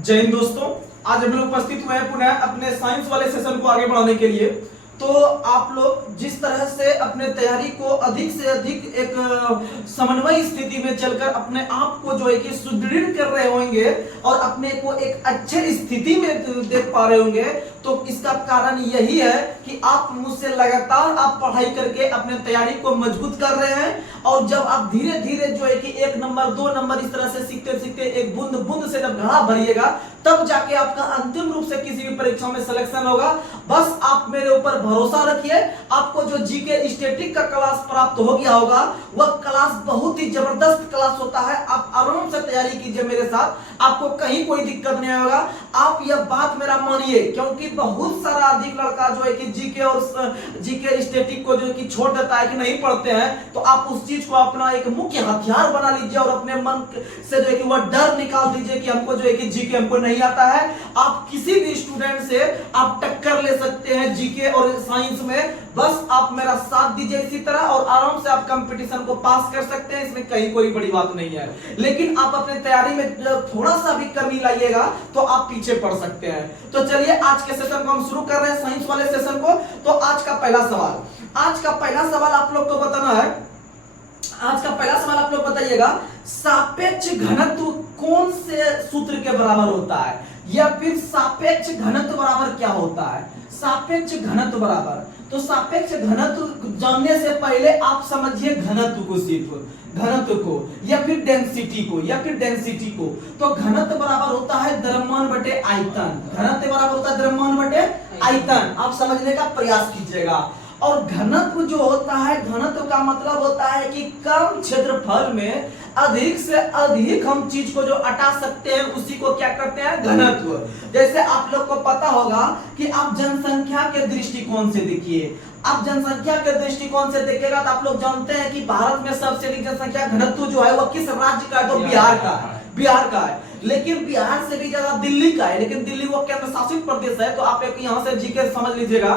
जय हिंद दोस्तों, आज हम लोग उपस्थित हुए हैं पुनः अपने साइंस वाले सेशन को आगे बढ़ाने के लिए। तो आप लोग जिस तरह से अपने तैयारी को अधिक से अधिक एक समन्वय स्थिति में चलकर अपने आप को जो है कि सुदृढ़ कर रहे होंगे और अपने को एक अच्छे स्थिति में देख पा रहे होंगे, तो इसका कारण यही है कि आप मुझसे लगातार आप पढ़ाई करके अपने तैयारी को मजबूत कर रहे हैं। और जब आप धीरे धीरे जो है कि 1 नंबर 2 नंबर इस तरह से सीखते सीखते एक बूंद बूंद से जब घड़ा भरिएगा, तब जाके आपका अंतिम रूप से किसी भी परीक्षा में सिलेक्शन होगा। बस आप मेरे ऊपर भरोसा रखिए। आपको जो जीके स्टैटिक का क्लास प्राप्त हो गया होगा, वह क्लास बहुत ही जबरदस्त क्लास होता है। आप आराम से तैयारी कीजिए मेरे साथ, आपको कहीं कोई दिक्कत नहीं होगा। आप यह बात मेरा मानिए, क्योंकि बहुत सारा अधिक लड़का जो है कि जीके और जीके स्टैटिक को जो है कि छोड़ देता है कि नहीं पढ़ते हैं। तो आप उस चीज को अपना एक मुख्य हथियार बना लीजिए और अपने मन से जो है कि वह डर निकाल दीजिए कि हमको जो है कि जीके हमको नहीं आता है। आप किसी भी स्टूडेंट से आप टक्कर ले सकते हैं जीके और साइंस में। बस आप मेरा साथ दीजिए इसी तरह, और आराम से आप कंपटीशन को पास कर सकते हैं। इसमें कहीं कोई बड़ी बात नहीं है। लेकिन आप अपने तैयारी में थोड़ा सा भी कमी लाइएगा तो आप पीछे पड़ सकते हैं। तो चलिए आज के सेशन को हम शुरू कर रहे हैं, साइंस वाले सेशन को। तो आज का पहला सवाल आप लोग को बताना है। आज का पहला सवाल आप लोग बताइएगा, सापेक्ष घनत्व कौन से सूत्र के बराबर होता है, या फिर सापेक्ष घनत्व बराबर क्या होता है। सापेक्ष घनत्व बराबर, तो सापेक्ष घनत्व जानने से पहले आप समझिए घनत्व को, सिर्फ घनत्व को या फिर डेंसिटी को। तो घनत्व बराबर होता है द्रव्यमान बटे आयतन। घनत्व बराबर होता है द्रव्यमान बटे आयतन। आप समझने का प्रयास कीजिएगा। और घनत्व जो होता है, घनत्व का मतलब होता है कि कम क्षेत्रफल में अधिक से अधिक हम चीज को जो हटा सकते हैं उसी को क्या करते हैं, घनत्व। जैसे आप लोग को पता होगा कि आप जनसंख्या के दृष्टिकोण से देखिए, आप जनसंख्या के दृष्टिकोण से देखिएगा तो आप लोग जानते हैं कि भारत में सबसे अधिक जनसंख्या घनत्व जो है वो किस राज्य का है, तो बिहार का है। लेकिन बिहार से भी ज्यादा दिल्ली का है, लेकिन दिल्ली वो केंद्र शासित प्रदेश है। तो आप एक यहाँ से जीके समझ लीजिएगा।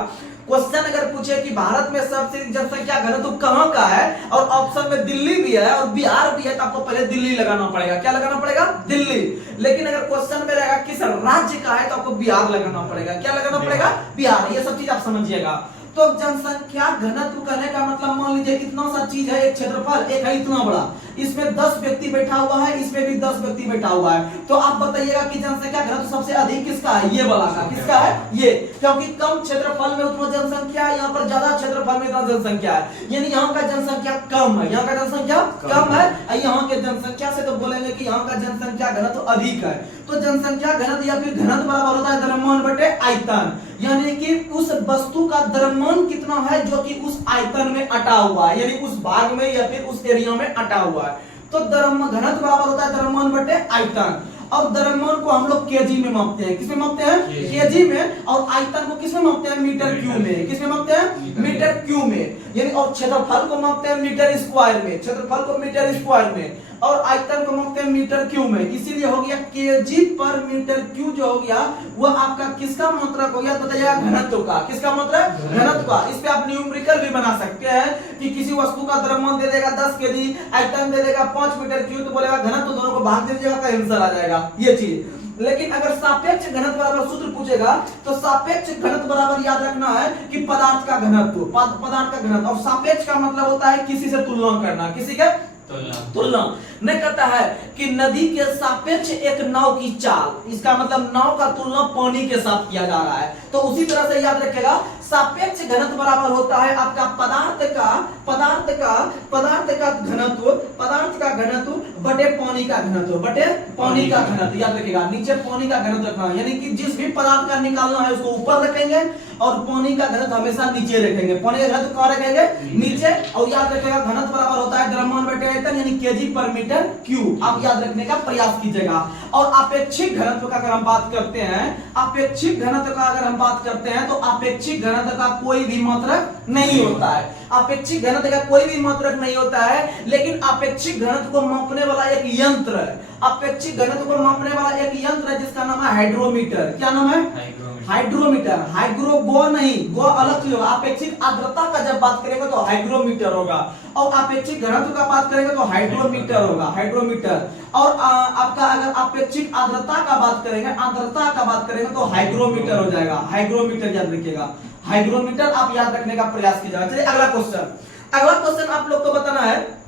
क्वेश्चन अगर पूछे कि भारत में सबसे जनसंख्या घनत्व कहां का है, और ऑप्शन में दिल्ली भी है और बिहार भी है, तो आपको पहले दिल्ली लगाना पड़ेगा। क्या लगाना पड़ेगा, दिल्ली। लेकिन अगर क्वेश्चन में रहेगा किस राज्य का है, तो आपको बिहार लगाना पड़ेगा। क्या लगाना पड़ेगा, बिहार। ये सब चीज आप समझिएगा। तो जनसंख्या घनत्व करने का मतलब, मान लीजिए इतना सा चीज है, एक क्षेत्रफल एक है इतना बड़ा, इसमें 10 व्यक्ति बैठा हुआ है, इसमें भी 10 व्यक्ति बैठा हुआ है। तो आप बताइएगा कि जनसंख्या घनत्व सबसे अधिक किसका है, ये वाला का। किसका है, ये। क्योंकि कम क्षेत्रफल में उतना जनसंख्या है, यहाँ पर ज्यादा क्षेत्रफल में इतना जनसंख्या है, यानी यहाँ का जनसंख्या कम है, यहाँ का जनसंख्या कम है। यहाँ के जनसंख्या से तो बोलेंगे कि यहाँ का जनसंख्या घनत्व अधिक है। तो जनसंख्या घनत्व या फिर घनत्व बराबर होता है द्रव्यमान बटे आयतन, यानी कि उस वस्तु का द्रव्यमान कितना है जो कि उस आयतन में अटा हुआ है, यानी उस भाग में या फिर उस एरिया में अटा हुआ है। तो घनत्व बराबर होता है द्रव्यमान बटे आयतन। और द्रव्यमान को हम लोग केजी में मापते हैं। किसमें मापते हैं, केजी में। और आयतन को किसमें मापते हैं, मीटर क्यूब में। किसमें मापते हैं, मीटर क्यूब में। यानी और क्षेत्रफल को मापते हैं मीटर स्क्वायर में, क्षेत्रफल को मीटर स्क्वायर में। और आयतन को मापते हैं मीटर क्यूब में। इसीलिए हो गया केजी पर मीटर क्यूब जो हो गया वह आपका किसका मात्रक हो गया, बताइएगा, घनत्व का। किसका मात्रक, घनत्व का। इस पे आप न्यूमेरिकल भी बना सकते हैं कि किसी वस्तु का द्रव्यमान दे देगा 10 केजी, आयतन दे देगा 5 मीटर क्यूब, तो बोलेगा घनत्व, दोनों को भाग दीजिएगा तो आंसर आ जाएगा, ये चीज। लेकिन अगर सापेक्ष घनत्व बराबर सूत्र पूछेगा, तो सापेक्ष घनत्व बराबर याद रखना है कि पदार्थ का घनत्व, पदार्थ का घनत्व। और सापेक्ष का मतलब होता है किसी से तुलना करना, किसी का तुलना नहीं करता है कि नदी के सापेक्ष एक नाव की चाल, इसका मतलब नाव का तुलना पानी के साथ किया जा रहा है। तो उसी तरह से याद रखेगा, सापेक्ष घनत्व बराबर होता है आपका पदार्थ का घनत्व बटे पानी का घनत्व, याद रखेगा। नीचे पानी का घनत्व रखना, यानी कि जिस भी पदार्थ का निकालना है उसको ऊपर रखेंगे और पानी का घनत्व हमेशा नीचे रखेंगे। पानी का घनत्व कहां रखेंगे, नीचे। और याद रखेगा घनत्व बराबर होता है द्रव्यमान बटे आयतन, यानी केजी पर मीटर क्यूब। आप याद रखने का प्रयास कीजिएगा। और अपेक्षिक घनत्व का अगर हम बात करते हैं, अपेक्षिक घनत्व का अगर हम बात करते हैं, तो अपेक्षिक घनत्व का कोई भी मात्रक नहीं होता है। अपेक्षिक घनत्व का कोई भी मात्रक नहीं होता है, लेकिन अपेक्षिक घनत्व को मापने वाला एक यंत्र है। अपेक्षिक घनत्व को मापने वाला एक यंत्र है जिसका नाम है हाइड्रोमीटर। क्या नाम है, हाइड्रोमीटर, हाइग्रो गो नहीं, गो अलग चीज होगा। अपेक्षित आर्द्रता का जब बात करेंगे तो हाइग्रोमीटर होगा, और अपेक्षित घनत्व का बात करेंगे तो हाइड्रोमीटर होगा, हाइड्रोमीटर। और आपका अगर अपेक्षित आर्द्रता का बात करेंगे, आर्द्रता का बात करेंगे तो हाइग्रोमीटर हो जाएगा, हाइग्रोमीटर याद रखिएगा, हाइग्रोमीटर आप याद रखने का प्रयास कीजिएगा। चलिए अगला क्वेश्चन, अगला क्वेश्चन आप लोग को बताना है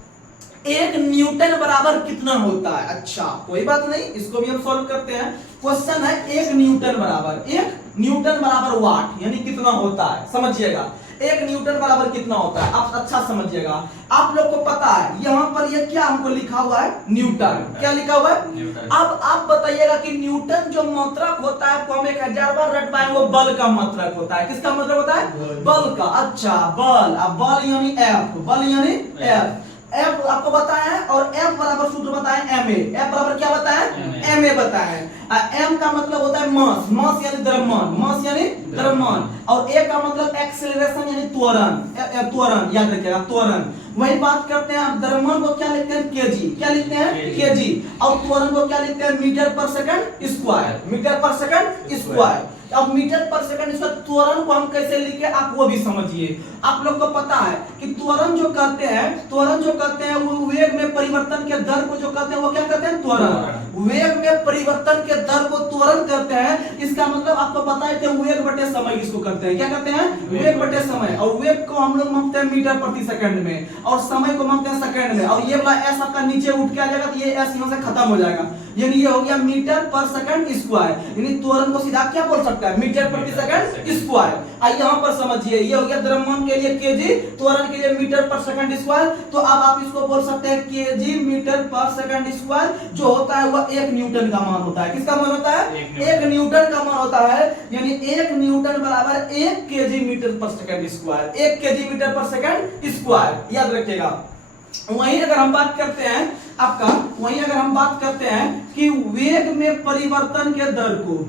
1 न्यूटन बराबर कितना होता है। अच्छा कोई बात नहीं, इसको भी हम सॉल्व करते हैं। क्वेश्चन है 1 न्यूटन बराबर, 1 न्यूटन बराबर वाट यानी कितना होता है, समझिएगा 1 न्यूटन बराबर कितना होता है, आप अच्छा समझिएगा। आप लोग को पता है यहाँ पर ये क्या हमको लिखा हुआ है, न्यूटन, क्या लिखा हुआ है। अब आप बताइएगा कि न्यूटन जो मात्रक होता है, हम 1000 बार रट पाए, वो बल का मात्रक होता है। किसका मात्रक होता है, बल का। अच्छा बल, अब बल यानी एफ, बल यानी एफ, एफ आपको बताया है, और एफ बराबर सूत्र बताया एम ए, एफ बराबर क्या बताया है, एम ए बताया है। एम का मतलब होता है मास, मास यानी द्रव्यमान, मास यानी द्रव्यमान, और ए का मतलब एक्सेलरेशन यानी त्वरण, त्वरण याद रखिएगा, त्वरण। वही बात करते हैं आप, द्रव्यमान को क्या लिखते हैं, केजी, क्या लिखते हैं, केजी, और त्वरण को क्या लिखते हैं, मीटर पर सेकंड स्क्वायर, मीटर पर सेकंड स्क्वायर। अब मीटर पर सेकंड इसका त्वरण को हम कैसे लिखे आप वो भी समझिए। आप लोग को पता है कि त्वरण जो कहते हैं, त्वरण जो कहते हैं वो वेग में परिवर्तन के दर को जो कहते हैं वो क्या कहते हैं, त्वरण। वेग में परिवर्तन के दर को त्वरण कहते हैं। इसका मतलब आपको पता है कि वेग बटे समय इसको कहते हैं, क्या कहते हैं, वेग बटे समय। और वेग को हम लोग मापते हैं मीटर प्रति सेकंड में, और समय को मापते हैं सेकंड में। और ये वाला एस आपका नीचे उठ के आ जाएगा, तो ये एस यहाँ से खत्म हो जाएगा, यानी ये हो गया मीटर पर सेकंड स्क्वायर। यानी त्वरण को सीधा क्या बोल सकता है, मीटर प्रति सेकंड स्क्वायर। आइए यहाँ पर समझिए, ये हो गया द्रव्यमान के लिए केजी, त्वरण के लिए मीटर पर सेकंड स्क्वायर। तो अब आप इसको बोल सकते हैं केजी मीटर पर सेकंड स्क्वायर, जो होता है वह 1 न्यूटन का मान होता है। किसका मान होता है, 1 न्यूटन का मान होता है। यानी 1 न्यूटन बराबर 1 केजी मीटर पर सेकंड स्क्वायर, 1 केजी मीटर पर सेकंड स्क्वायर, याद रखिएगा। वहीं अगर हम बात करते हैं आपका, वहीं अगर हम बात करते हैं कि वेग में परिवर्तन के दर को,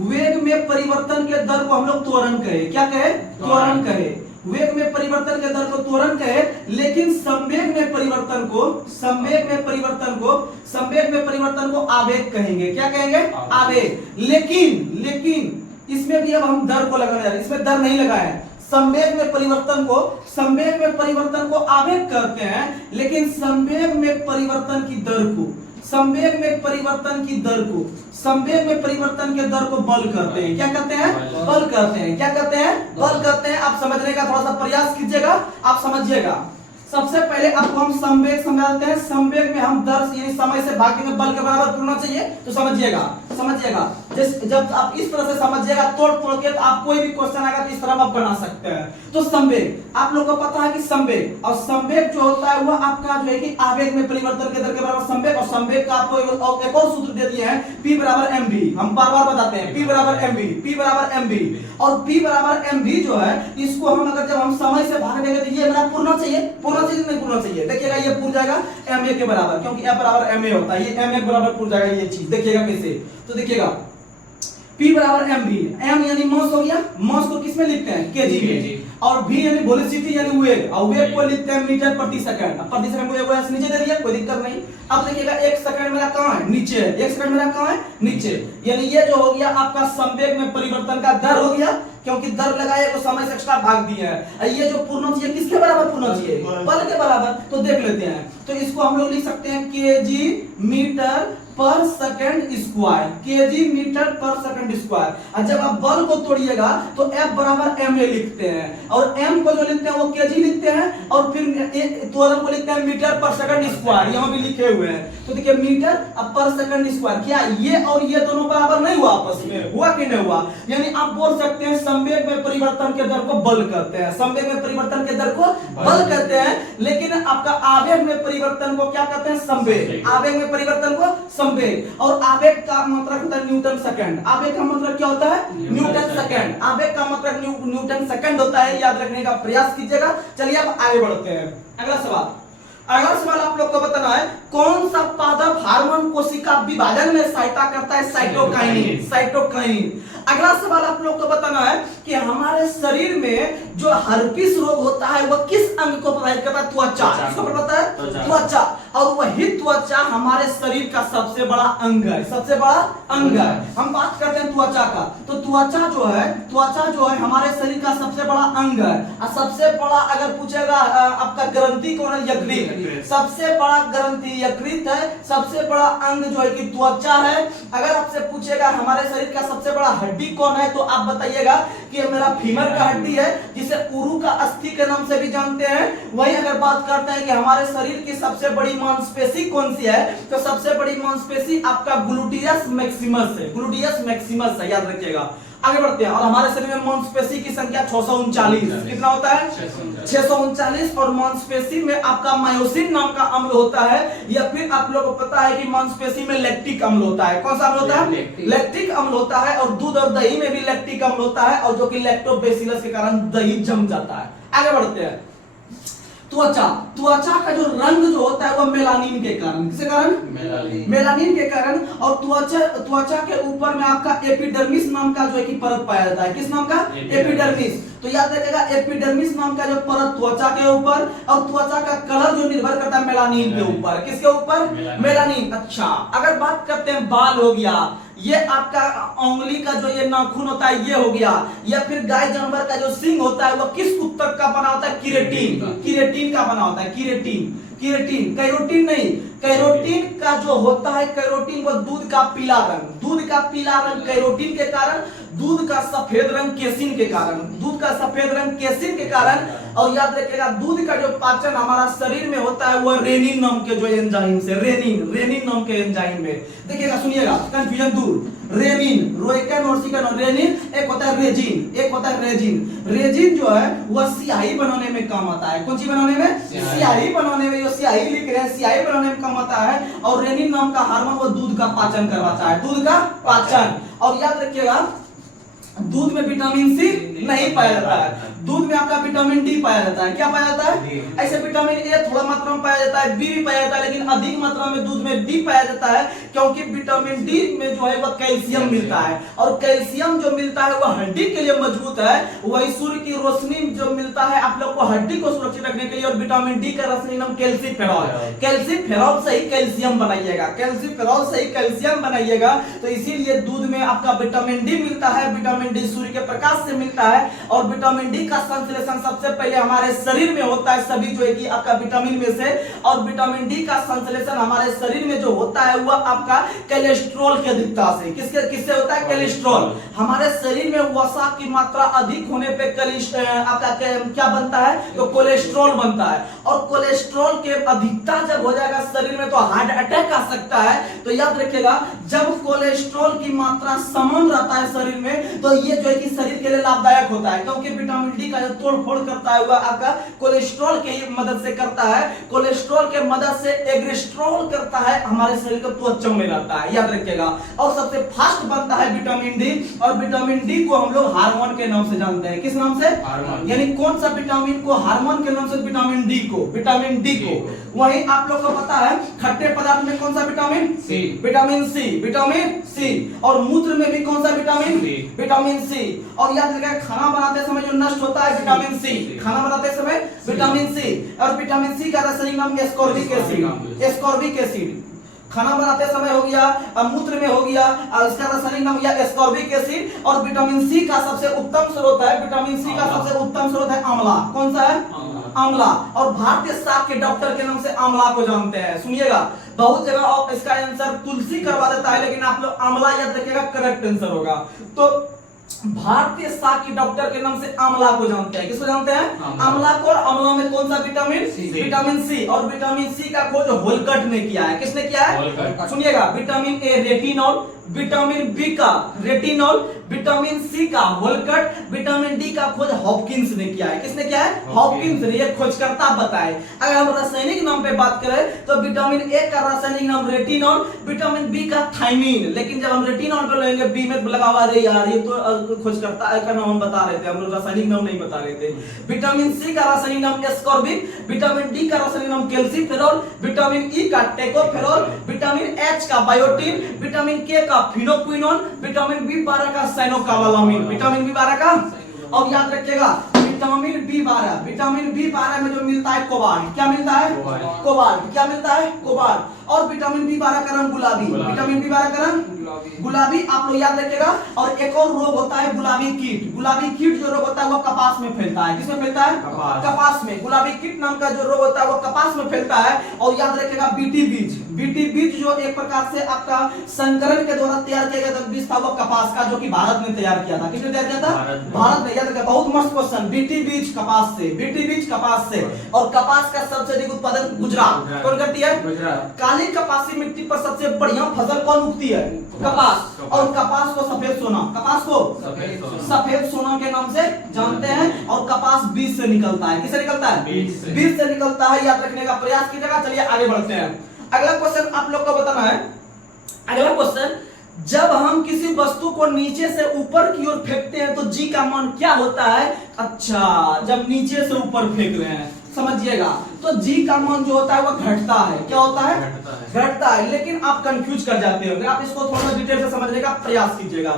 वेग में परिवर्तन के दर को हम लोग त्वरण कहे, क्या कहे, त्वरण कहे। वेग में परिवर्तन के दर को त्वरण कहे, लेकिन संवेग में परिवर्तन को, संवेग में परिवर्तन को, संवेग में परिवर्तन को आवेग कहेंगे, क्या कहेंगे, आवेग। लेकिन इसमें भी अब हम दर को लगाने जा रहे हैं, इसमें दर नहीं लगाए। संवेग में परिवर्तन को, संवेग में परिवर्तन को आवेग कहते हैं, लेकिन संवेग में परिवर्तन की दर को, संवेग में परिवर्तन की दर को, संवेग में परिवर्तन के दर को बल कहते हैं, क्या कहते हैं, बल कहते हैं, क्या कहते हैं, बल कहते हैं। आप समझने का थोड़ा सा प्रयास कीजिएगा, आप समझिएगा। सबसे पहले आपको हम संवेग समझाते हैं। संवेग में हम दर यानी समय से भागेंगे, बल के बराबर होना चाहिए, तो समझिएगा, समझिएगा। जब आप इस तरह से समझिएगा, तोड़ के तो आप कोई भी क्वेश्चन आएगा तो इस तरह आप बना सकते हैं। तो संवेग आप लोग को पता है कि संवेग, और संवेग जो होता है वह आपका जो है कि आवेग में परिवर्तन के दर के बराबर संवेग। और संवेग का आपको एक और सूत्र दे दिए हैं, P बराबर mv, हम बार-बार बताते हैं P बराबर mv, P बराबर mv। और P बराबर mv जो है, इसको हम अगर जब हम समय से भाग देंगे तो ये मेरा पूर्णा चाहिए, पूर्णा चाहिए नहीं पूर्णा चाहिए, देखिएगा ये पूर्ण जाएगा ma के बराबर, क्योंकि f बराबर ma होता है, ये ma के बराबर पूर्ण जाएगा ये चीज। देखिएगा कैसे, तो देखिएगा P बराबर mv, m यानी मास हो गया, मास को किस में लिखते हैं, केजी में, और v यानी वेलोसिटी यानी वेग, और वेग को लिखते हैं मीटर प्रति सेकंड। अब प्रति सेकंड को एक नीचे दे दिया, कोई दिक्कत नहीं। अब देखिएगा 1 सेकंड मेरा कहां है, नीचे है, 1 सेकंड मेरा कहां है, नीचे। यानी ये जो हो गया आपका संवेग में परिवर्तन का दर हो गया, क्योंकि दर लगाए तो समय से एक्स्ट्रा भाग दिया है। ये जो पूर्ण चाहिए किसके बराबर पूर्ण चाहिए, बल के बराबर। तो देख लेते हैं, तो इसको हम लोग लिख सकते हैं केजी मीटर पर सेकंड स्क्वायर, केजी मीटर पर सेकंड स्क्वायर। और जब आप बल को तोड़िएगा तो F बराबर ma लिखते हैं, और m को जो लिखते हैं वो केजी लिखते हैं, और फिर त्वरण को लिखते हैं मीटर पर सेकंड स्क्वायर, यहाँ भी लिखे हुए हैं। तो देखिए मीटर पर सेकंड स्क्वायर, क्या ये और ये दोनों बराबर नहीं हुआ, आपस में हुआ कि नहीं हुआ। यानी आप बोल सकते हैं संवेग में परिवर्तन के दर को बल कहते हैं, संवेग में परिवर्तन के दर को बल कहते हैं, लेकिन आपका आवेग में परिवर्तन को क्या कहते हैं, संवेग। आवेग में परिवर्तन को संवेग, और आवेग का मात्रक होता है न्यूटन सेकंड। आवेग का मतलब क्या होता है, न्यूटन सेकंड। आवेग का मतलब न्यूटन सेकंड होता है, याद रखने का प्रयास कीजिएगा। चलिए अब आगे बढ़ते हैं। अगला सवाल, अगला सवाल आप लोग को बताना है, कौन सा पादप हार्मोन कोशिका विभाजन में सहायता करता है, साइटोकाइनिन, साइटोकाइनिन। अगला सवाल आप लोग को बताना है कि हमारे शरीर में जो हर्पिस रोग होता है वह किस अंग को प्रभावित करता है, त्वचा। इसको पता है, त्वचा। और वही त्वचा हमारे शरीर का सबसे बड़ा अंग है, सबसे बड़ा अंग है। हम बात करते हैं त्वचा का, तो त्वचा जो है हमारे शरीर का सबसे बड़ा अंग है। और सबसे बड़ा अगर पूछेगा आपका ग्रंथि कौन है, यकृत। सबसे बड़ा ग्रंथि यकृत है, सबसे बड़ा अंग जो है कि त्वचा है। अगर आपसे पूछेगा हमारे शरीर का सबसे बड़ा हड्डी कौन है, तो आप बताइएगा कि मेरा फीमर का हड्डी है, जिसे उरु का अस्थि के नाम से भी जानते हैं। वही अगर बात करते हैं कि हमारे शरीर की सबसे बड़ी मांसपेशी कौन सी है, तो सबसे बड़ी मांसपेशी आपका ग्लूटियस मैक्सिमस है, ग्लूटियस मैक्सिमस है, याद रखिएगा। आगे बढ़ते हैं। और हमारे शरीर में मांसपेशी की संख्या 639, कितना होता है, 639। और मांसपेशी में आपका मायोसिन नाम का अम्ल होता है, या फिर आप लोगों को पता है कि मांसपेशी में लैक्टिक अम्ल होता है। कौन सा अम्ल होता है, लैक्टिक अम्ल होता है। और दूध और दही में भी लैक्टिक अम्ल होता है, और जो कि लैक्टोबैसिलस के कारण दही जम जाता है। आगे बढ़ते हैं। त्वचा का जो रंग जो होता है वो मेलानिन के कारण, किसके कारण, मेलानिन के कारण। और त्वचा के ऊपर में आपका एपिडर्मिस नाम का जो है कि परत पाया जाता है। किस नाम का, एपिडर्मिस। तो याद रखिएगा एपिडर्मिस नाम का जो परत त्वचा के ऊपर, और त्वचा का कलर जो निर्भर करता है मेलानिन के ऊपर। किसके ऊपर, मेलानिन। अच्छा, अगर बात करते हैं बाल हो गया, ये आपका उंगली का जो ये नाखून होता है ये हो गया, या फिर गाय जानवर का जो सींग होता है वो किस उत्तक का बना होता है, केराटिन का बना होता है, केराटिन, कैरोटीन नहीं। कैरोटीन का जो होता है, कैरोटीन वो दूध का पीला रंग कैरोटीन के कारण, दूध का सफेद रंग केसिन के कारण, और याद रखिएगा दूध का जो पाचन हमारा शरीर में होता है वो रेनिन नाम के जो एंजाइम से, रेनिन नाम के एंजाइम में। देखिएगा, सुनिएगा, कंफ्यूजन दूर। रेनिन, रोइकन और सिकन, रेनिन एक होता है रेजिन। रेजिन जो है वह स्याही बनाने में काम आता है। कौन सी बनाने में, स्याही बनाने में, जो स्याही लिख रहे हैं स्याही बनाने में काम आता है। और रेनिन नाम का हार्मोन वो दूध का पाचन करवाता है, दूध का पाचन। और याद रखिएगा दूध में विटामिन सी नहीं पाया जाता है, दूध में आपका विटामिन डी पाया जाता है। क्या पाया जाता है, ऐसे विटामिन ए थोड़ा मात्रा में पाया जाता है, बी भी पाया जाता है, लेकिन अधिक मात्रा में दूध में डी पाया जाता है, क्योंकि विटामिन डी में जो है वह कैल्शियम मिलता है। और कैल्शियम जो मिलता है वह हड्डी के लिए मजबूत है। वही सूर्य की रोशनी जो मिलता है आप लोग को हड्डी को सुरक्षित रखने के लिए। और विटामिन डी का रासायनिक नाम कैल्सीफेरॉल से ही कैल्शियम बनाइएगा, तो इसीलिए दूध में आपका विटामिन डी मिलता है। विटामिन डी सूर्य के प्रकाश से मिलता है। और विटामिन डी का संश्लेषण सबसे पहले हमारे शरीर में होता है, सभी जो है कि आपका विटामिन में से। और विटामिन डी का संश्लेषण हमारे शरीर में जो होता है वह आपका कोलेस्ट्रॉल की अधिकता से, किससे होता है, कोलेस्ट्रॉल। हमारे शरीर में वसा की मात्रा अधिक होने पे आपका क्या बनता है, तो कोलेस्ट्रॉल बनता है। और कोलेस्ट्रॉल के अधिकता जब हो जाएगा शरीर में तो हार्ट अटैक आ सकता है। तो याद रखिएगा जब कोलेस्ट्रॉल की मात्रा समान रहता है शरीर में, तो ये जो है कि शरीर के लिए लाभदायक होता है, क्योंकि विटामिन डी का जो तोड़फोड़ करता है वह आपका कोलेस्ट्रॉल के मदद से करता है। कोलेस्ट्रॉल के मदद से एग्रेस्ट्रॉल करता है, हमारे शरीर को त्वचा में रहता है, याद रखिएगा। और सबसे फास्ट बनता है विटामिन डी। और विटामिन डी को हम लोग हार्मोन के नाम से जानते हैं। किस नाम से, यानी कौन सा विटामिन को, हार्मोन के नाम से विटामिन डी को। वही आप लोग को पता है खट्टे पदार्थ में कौन सा विटामिन सी। और मूत्र में भी कौन सा विटामिन सी। और याद रखिएगा खाना बनाते समय जो नष्ट होता है विटामिन सी, विटामिन सी। और विटामिन सी का रासायनिक नाम एस्कॉर्बिक एसिड। खाना बनाते समय हो गया, मूत्र में हो गया, और इसका रासायनिक नाम या एस्कॉर्बिक एसिड। और विटामिन सी का सबसे उत्तम स्रोत है, आंवला। कौन सा है, आंवला। और भारतीय शाक के डॉक्टर के नाम से आंवला को जानते हैं। सुनिएगा, बहुत जगह आप इसका आंसर तुलसी करवा देता है, लेकिन आप लोग आंवला याद रखिएगा, करेक्ट आंसर होगा। तो भारतीय शाक के डॉक्टर के नाम से आंवला को जानते हैं। किसको जानते हैं, आंवला को। और आंवला में कौन सा विटामिन सी। और विटामिन सी का खोज होलकट ने किया है। किसने किया है, सुनिएगा, vitamin A retinol, vitamin B का रेटिनॉल, विटामिन सी का होलकट, विटामिन डी का खोज हॉपकिंस ने किया है। किसने किया है, हॉपकिंस ने, ये खोजकर्ता बताए। अगर हम रासायनिक नाम पे बात करें तो विटामिन ए का रासायनिक नाम रेटिनॉल, विटामिन बी का थायमीन। लेकिन जब हम रेटिनॉल पे लेंगे, बी में लगा हुआ है, यार ये तो खोजकर्ता का नाम हम बता रहे थे, हम लोग रासायनिक नाम नहीं बता रहे थे। विटामिन सी का रासायनिक नाम एस्कॉर्बिक, विटामिन डी का रासायनिक नाम कैल्सीफेरॉल, विटामिन ई का टेकोफेरॉल, विटामिन एच का बायोटिन, विटामिन के का फिनोक्विनोन, विटामिन बी12 का साइनोकालामीन, विटामिन बी12 का। और याद रखिएगा विटामिन बी12 में जो मिलता है कोबाल्ट, क्या मिलता है? कोबाल्ट। क्या मिलता है? कोबाल्ट। और विटामिन बी12 का रंग गुलाबी, विटामिन बी12 का रंग गुलाबी, आप लोग याद रखिएगा। और एक और रोग होता है गुलाबी कीट। गुलाबी कीट जो रोग होता है वो कपास में फैलता है। किसमें फैलता है? कपास में। गुलाबी कीट नाम का जो रोग होता है वो कपास में फैलता है। और याद रखिएगा बीटी बीज जो एक प्रकार से आपका संकरण के द्वारा तैयार किया गया था बीज था वो कपास का, जो कि भारत ने तैयार किया था। किसने तैयार किया था? भारत ने। याद रखिएगा, बहुत मस्त क्वेश्चन। बीटी बीज कपास से, बीटी बीज कपास से। और कपास का सबसे अधिक उत्पादन गुजरात कौन करती है? काली कपासी मिट्टी पर सबसे बढ़िया फसल कौन उगती है? कपास। और कपास को सफेद सोना, कपास को सफेद सोना के नाम से जानते हैं। और कपास बीज से निकलता है। किससे निकलता है? बीज से निकलता है। याद रखने का प्रयास कीजिएगा। चलिए आगे बढ़ते हैं। अगला क्वेश्चन आप लोग को बताना है। अगला क्वेश्चन, जब हम किसी वस्तु को नीचे से ऊपर की ओर फेंकते हैं तो जी का मान क्या होता है? अच्छा, जब नीचे से ऊपर फेंक रहे हैं समझिएगा तो जी का मान जो होता है वो घटता है। क्या होता है? घटता है। लेकिन आप कंफ्यूज कर जाते होंगे, आप इसको थोड़ा डिटेल से समझने का प्रयास कीजिएगा।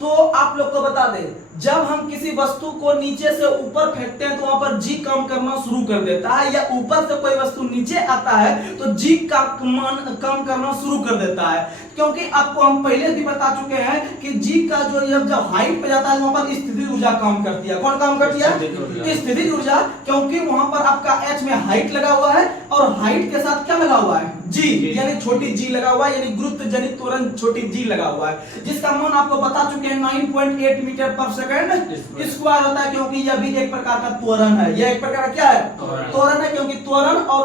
तो आप लोग को बता दें, जब हम किसी वस्तु को नीचे से ऊपर फेंकते हैं तो वहां पर जी कम करना शुरू कर देता है, या ऊपर से कोई वस्तु नीचे आता है तो जी का मान कम करना शुरू कर देता है। क्योंकि आपको हम पहले भी बता चुके हैं कि जी का जो जब हाइट पे जाता है वहां पर स्थिति ऊर्जा काम करती है। कौन काम करती है? स्थिति ऊर्जा। क्योंकि वहां पर आपका एच में हाइट लगा हुआ है और हाइट के साथ क्या लगा हुआ है? जी, यानी छोटी जी लगा हुआ है, यानी गुरुत्व जनित त्वरण छोटी जी लगा हुआ है, जिसका मान आपको बता चुके हैं 9.8 मीटर पर सेकंड स्क्वायर होता है। क्योंकि यह भी एक प्रकार का त्वरण है। यह एक प्रकार का क्या है? त्वरण है। क्योंकि त्वरण और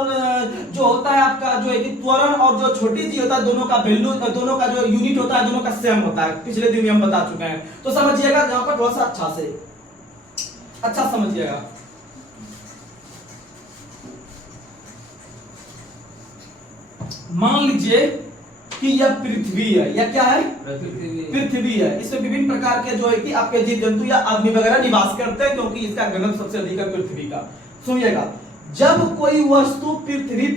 जो होता है आपका जो है कि त्वरण और जो छोटी जी होता है दोनों का वैल्यू, दोनों का जो यूनिट होता है दोनों का सेम होता है। पिछले दिन हम बता चुके हैं। तो समझिएगा यहाँ पर थोड़ा सा अच्छा समझिएगा। मान लीजिए कि यह पृथ्वी है। यह क्या है? पृथ्वी है। इसमें विभिन्न प्रकार के जो है कि आपके जीव जंतु या आदमी वगैरह निवास करते हैं, क्योंकि इसका घनत्व सबसे अधिक है पृथ्वी का। सुनिएगा, जब कोई वस्तु पृथ्वी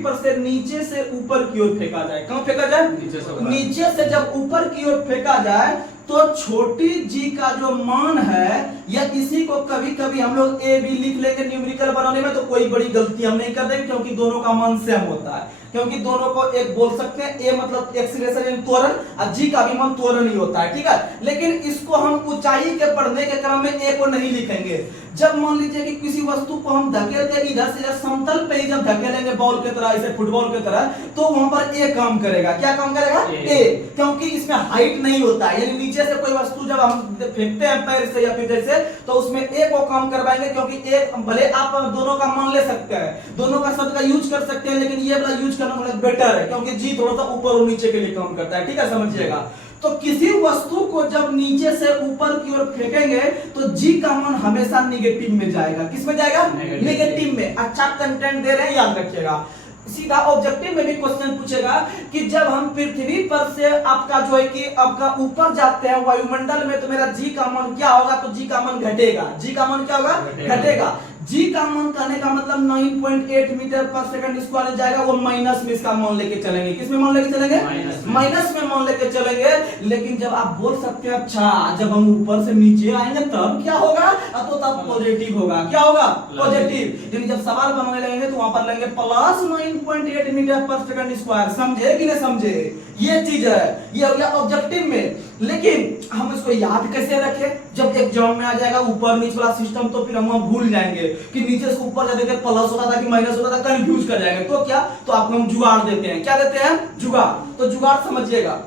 पर से नीचे से ऊपर की ओर फेंका जाए, कहां फेंका जाए? नीचे से जब ऊपर की ओर फेंका जाए तो छोटी जी का जो मान है, या इसी को कभी कभी हम लोग ए भी लिख लेंगे न्यूमेरिकल बनाने में, तो कोई बड़ी गलती हम नहीं कर देंगे क्योंकि दोनों का मान सेम होता है। क्योंकि दोनों को एक बोल सकते हैं, ए मतलब एक्सीलरेशन यानी त्वरण, और जी का भी मान त्वरण ही होता है। ठीक है, लेकिन इसको हम ऊंचाई के बढ़ने के क्रम में ए को नहीं लिखेंगे। जब मान लीजिए कि किसी वस्तु को हम धकेलते इधर से समतल पे ही जब धकेलेंगे बॉल के तरह, इसे फुटबॉल के तरह, तो वहां पर ए काम करेगा। क्या काम करेगा? ए। क्योंकि इसमें हाइट नहीं होता है, यानी नीचे से कोई वस्तु जब हम फेंकते हैं पैर से या फिर जैसे, तो उसमें ए को काम करवाएंगे। क्योंकि ए भले आप दोनों का मान ले सकते हैं, दोनों का शब्द का यूज कर सकते हैं, लेकिन ये वाला यूज करना थोड़ा बेटर है क्योंकि जी थोड़ा सा ऊपर और नीचे के लिए काम करता है। ठीक है, समझिएगा। तो किसी वस्तु को जब नीचे से ऊपर की ओर फेंकेंगे तो जी का मान हमेशा नेगेटिव में जाएगा। किस में जाएगा? नेगेटिव में। अच्छा कंटेंट दे रहे हैं, याद रखिएगा। सीधा ऑब्जेक्टिव में भी क्वेश्चन पूछेगा कि जब हम पृथ्वी पर से आपका जो है कि आपका ऊपर जाते हैं वायुमंडल में, तो मेरा जी का मान क्या होगा? तो जी का मान घटेगा। जी का मान क्या होगा? घटेगा। जी का मान कहने का मतलब 9.8 मीटर पर सेकंड स्क्वायर जाएगा, वो माइनस में इसका मान लेके चलेंगे। किस में मान लेके चलेंगे? माइनस में मान लेके चलेंगे। लेकिन जब आप बोल सकते हैं अच्छा जब हम ऊपर से नीचे आएंगे तब क्या होगा? तो तब पॉजिटिव होगा। क्या होगा? पॉजिटिव। यानी जब सवाल बनाने लगेंगे तो वहां पर लेंगे प्लस 9.8 मीटर पर सेकंड स्क्वायर। समझे कि नहीं समझे? ये चीज है, ये हो गया ऑब्जेक्टिव में। लेकिन हम इसको याद कैसे रखें? जब एग्जाम में आ जाएगा ऊपर नीचे वाला सिस्टम तो फिर हम भूल जाएंगे कि नीचे से ऊपर जाते थे प्लस होता था कि माइनस होता था, कंफ्यूज कर जाएंगे। तो क्या? तो आपको हम जुगाड़ देते हैं। क्या देते हैं? जुगाड़। तो जुगाड़ समझिएगा,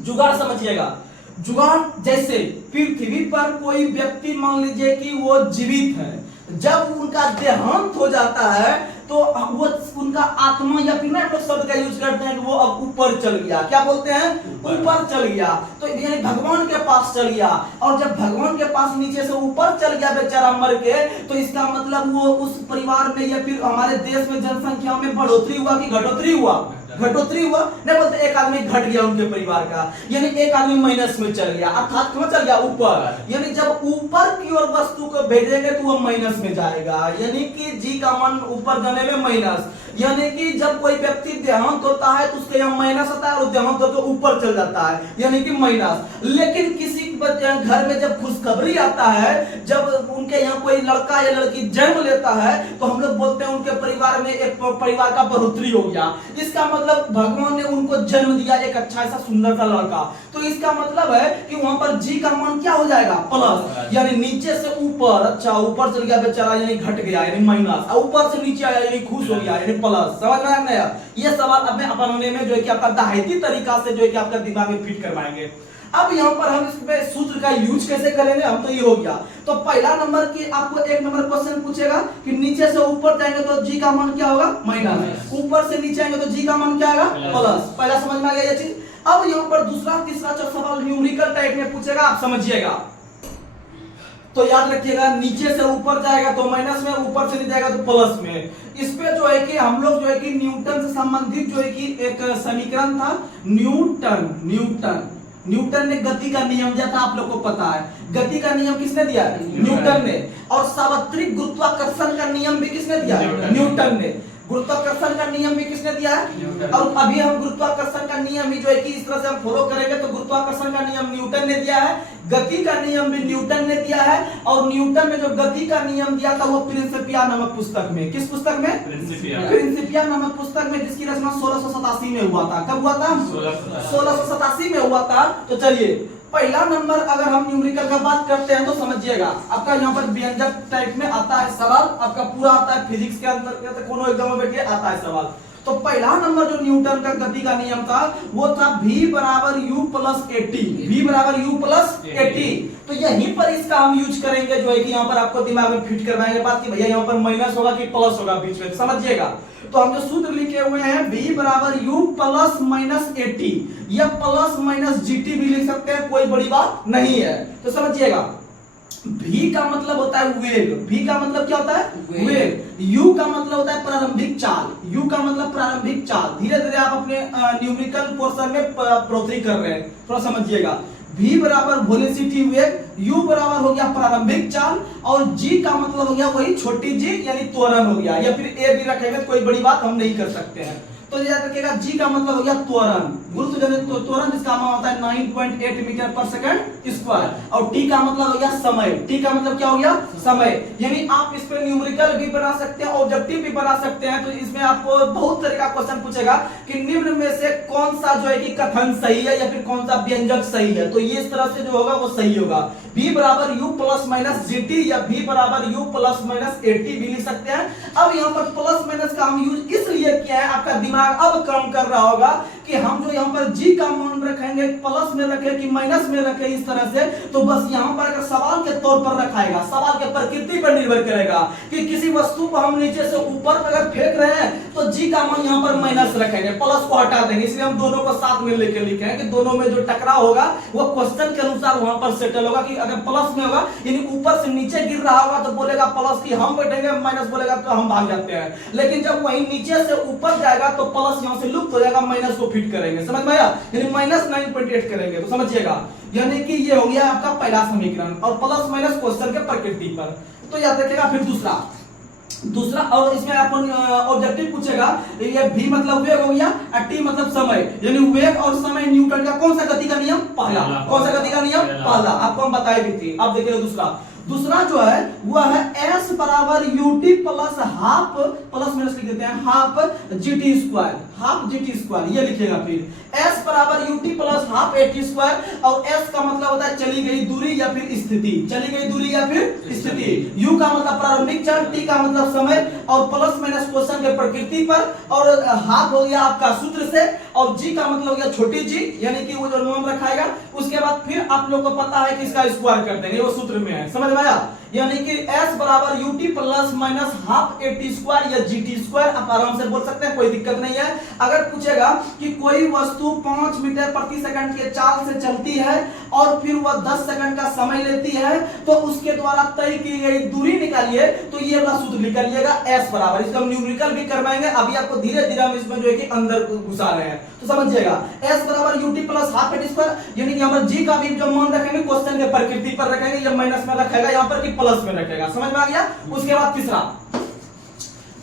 जुगाड़ समझिएगा। जुगाड़ जैसे पृथ्वी पर कोई व्यक्ति मान लीजिए कि वो जीवित है, जब उनका देहांत हो जाता है तो वो उनका आत्मा या फिर ना शब्द का यूज करते हैं कि वो अब ऊपर चल गया। क्या बोलते हैं? ऊपर चल गया। तो यानी भगवान के पास चल गया। और जब भगवान के पास नीचे से ऊपर चल गया बेचारा मर के, तो इसका मतलब वो उस परिवार में या फिर हमारे देश में जनसंख्या में बढ़ोतरी हुआ कि घटोतरी हुआ? घटोतरी हुआ। नहीं बोलते एक आदमी घट गया उनके परिवार का, यानी एक आदमी माइनस में चल गया, अर्थात कहां चल गया? ऊपर। यानी जब ऊपर की ओर वस्तु को भेजेंगे तो वो माइनस में जाएगा, यानी कि जी का मान ऊपर जाने में माइनस। यानी कि जब कोई व्यक्ति देहांत होता है तो उसके यहाँ माइनस होता है और देहांत होकर ऊपर चल जाता है, यानी कि माइनस। लेकिन किसी घर में जब खुशखबरी आता है, जब उनके यहाँ कोई लड़का या लड़की जन्म लेता है, तो हम लोग बोलते हैं उनके परिवार में एक परिवार का बढ़ोतरी हो गया। इसका मतलब भगवान ने उनको जन्म दिया एक अच्छा ऐसा सुंदर सा लड़का। तो इसका मतलब है कि वहां पर जी का मान क्या हो जाएगा, प्लस, यानी नीचे से ऊपर, अच्छा ऊपर चल गया बेचारा यानी घट गया यानी माइनस, और ऊपर से नीचे आया यानी खुश हो गया यानी प्लस। समझ में आया ना? ये सवाल अपने में जो है कि आपका दाहिती तरीका से जो है कि आपका दिमाग में फिट करवाएंगे। अब यहाँ पर हम इसमें सूत्र का यूज कैसे करेंगे, हम तो ये हो गया। तो पहला नंबर की आपको एक नंबर क्वेश्चन पूछेगा कि नीचे से ऊपर जाएंगे तो जी का मान क्या होगा, माइनस, ऊपर से नीचे आएंगे तो जी का मान क्या आएगा, प्लस। पहला समझ में आ गया ये चीज। अब यहाँ पर दूसरा तीसरा चौथा सवाल न्यूमेरिकल टाइप में पूछेगा, आप समझिएगा। तो याद रखिएगा, नीचे से ऊपर जाएगा तो माइनस में, ऊपर से नीचे जाएगा तो प्लस में। इस पे जो है कि हम लोग जो है कि न्यूटन से संबंधित जो है कि एक समीकरण था, न्यूटन ने गति का नियम दिया था, आप लोग को पता है। गति का नियम किसने दिया, न्यूटन ने। और सार्वत्रिक गुरुत्वाकर्षण का नियम भी किसने दिया, न्यूटन ने। गुरुत्वाकर्षण का नियम भी किसने दिया है, और अभी हम गुरुत्वाकर्षण का नियम ही जो है कि इस तरह से हम फॉलो करेंगे। तो गुरुत्वाकर्षण का नियम न्यूटन ने दिया है, गति का नियम भी न्यूटन ने दिया है। और न्यूटन ने जो गति का नियम दिया था वो प्रिंसिपिया नामक पुस्तक में, किस पुस्तक में, प्रिंसिपिया नामक पुस्तक में, जिसकी रचना 1687 में हुआ था। कब हुआ था, 1687 में हुआ था। तो चलिए पहला नंबर अगर हम न्यूमेरिकल का बात करते हैं तो समझिएगा, आपका यहाँ पर व्यंजक टाइप में आता है सवाल, आपका पूरा आता है फिजिक्स के अंतर्गत, कोनो एग्जाम में बैठ के आता है सवाल। तो पहला नंबर जो न्यूटन का गति का नियम था वो था V बराबर U प्लस 80, V बराबर U प्लस 80। तो यहीं पर इसका हम यूज करेंगे जो है कि यहाँ पर आपको दिमाग में फिट करवाएंगे बात कि भैया यहाँ पर माइनस होगा कि प्लस होगा बीच में, समझिएगा। तो हम जो सूत्र लिखे हुए हैं V बराबर U प्लस माइनस 80, या प्लस माइनस GT भी लिख सकते हैं, कोई बड़ी बात नहीं है। तो समझिएगा, V का मतलब होता है वेग, V का मतलब क्या होता है, वेग। U का मतलब होता है प्रारंभिक चाल, U का मतलब प्रारंभिक चाल। धीरे धीरे आप अपने न्यूमेरिकल पोर्शन में बढ़ोतरी कर रहे हैं, थोड़ा समझिएगा। V बराबर वेलोसिटी वेग, U बराबर हो गया प्रारंभिक चाल, और G का मतलब हो गया वही छोटी g यानी त्वरण हो गया, या फिर A भी रखेंगे तो कोई बड़ी बात हम नहीं कर सकते हैं। तो याद रखिएगा G का मतलब हो गया त्वरण, गुरुत्वाकर्षण त्वरण जिसका मान होता है 9.8 मीटर पर सेकंड स्क्वायर। और T का मतलब हो गया समय, T का मतलब क्या हो गया, समय। यानी आप इस पे न्यूमेरिकल भी बना सकते हैं, ऑब्जेक्टिव भी बना सकते हैं। तो इसमें आपको बहुत तरह का क्वेश्चन पूछेगा कि निम्न में से कौन सा जो है कि कथन सही है या फिर कौन सा व्यंजक सही है। तो ये इस तरह से जो होगा वो सही होगा। V बराबर U प्लस माइनस GT या V बराबर U प्लस माइनस 80 भी लिख सकते हैं। अब यहाँ पर प्लस माइनस का हम यूज इसलिए किया है, आपका दिमाग अब काम कर रहा होगा कि हम जो यहाँ पर G का मान रखेंगे प्लस में रखे कि माइनस में रखे, इस तरह से। तो बस यहाँ पर अगर सवाल के तौर पर रखाएगा, सवाल के प्रकृति पर निर्भर करेगा कि किसी वस्तु को हम नीचे से ऊपर अगर फेंक रहे हैं तो G का मान यहाँ पर माइनस रखेंगे, प्लस को हटा देंगे। इसलिए हम दोनों को साथ में लेके लिखे हैं कि दोनों में जो टकराव होगा वो क्वेश्चन के अनुसार वहां पर सेटल होगा। कि अगर प्लस में होगा यानी ऊपर से नीचे गिर रहा होगा तो बोलेगा प्लस की हम बैठेंगे, माइनस बोलेगा तो हम भाग जाते हैं। लेकिन जब वही नीचे से ऊपर जाएगा तो प्लस यहाँ से लुप्त हो जाएगा, माइनस को फिट करेंगे, समझ में आया, यानी माइनस 9.8 करेंगे। तो समझिएगा, यानी कि ये हो गया आपका पहला समीकरण, और प्लस माइनस क्वेश्चन के प्रकृति पर। तो याद रखिएगा। फिर दूसरा और इसमें आपको ऑब्जेक्टिव पूछेगा, ये V मतलब वेग हो गया, T मतलब समय, यानी वेग और समय न्यूटन का कौन सा गति का नियम, पहला। कौन सा गति का नियम, पहला, आपको हम बताए भी थे। अब देखिए दूसरा जो है वह है S बराबर UT plus half, plus minus लिख देते हैं, half GT square, half GT square ये लिखेगा। फिर S बराबर UT plus half AT square, और S का मतलब होता है चली गई दूरी या फिर स्थिति, चली गई दूरी या फिर स्थिति। U का मतलब प्रारंभिक चाल, T का मतलब समय, और प्लस माइनस क्वेश्चन के प्रकृति पर, और हाफ हो गया आपका सूत्र से, और G का मतलब हो गया छोटी g यानी कि वो जो मान रखाएगा। उसके बाद फिर आप लोग को पता है कि इसका स्क्वायर कर देंगे, वो सूत्र में है, समझ में आया। यानी कि S बराबर UT plus minus half AT square या GT स्क्वायर, आप आराम से बोल सकते हैं, कोई दिक्कत नहीं है। अगर पूछेगा कि कोई वस्तु 5 मीटर प्रति सेकंड के चाल से चलती है और फिर वह 10 सेकंड का समय लेती है, तो उसके द्वारा तय की गई दूरी निकालिए, तो ये वाला सूत्र निकालिएगा S बराबर। इसका हम न्यूमेरिकल भी करवाएंगे, अभी आपको धीरे धीरे हम इसमें जो है कि अंदर घुसा रहे हैं। तो समझिएगा, S बराबर UT plus half AT square, यानी कि यहाँ पर G का भी जो मान रखेंगे क्वेश्चन के प्रकृति पर रखेंगे, या माइनस में रखेगा यहाँ पर कि प्लस में रखेगा, समझ में आ गया। उसके बाद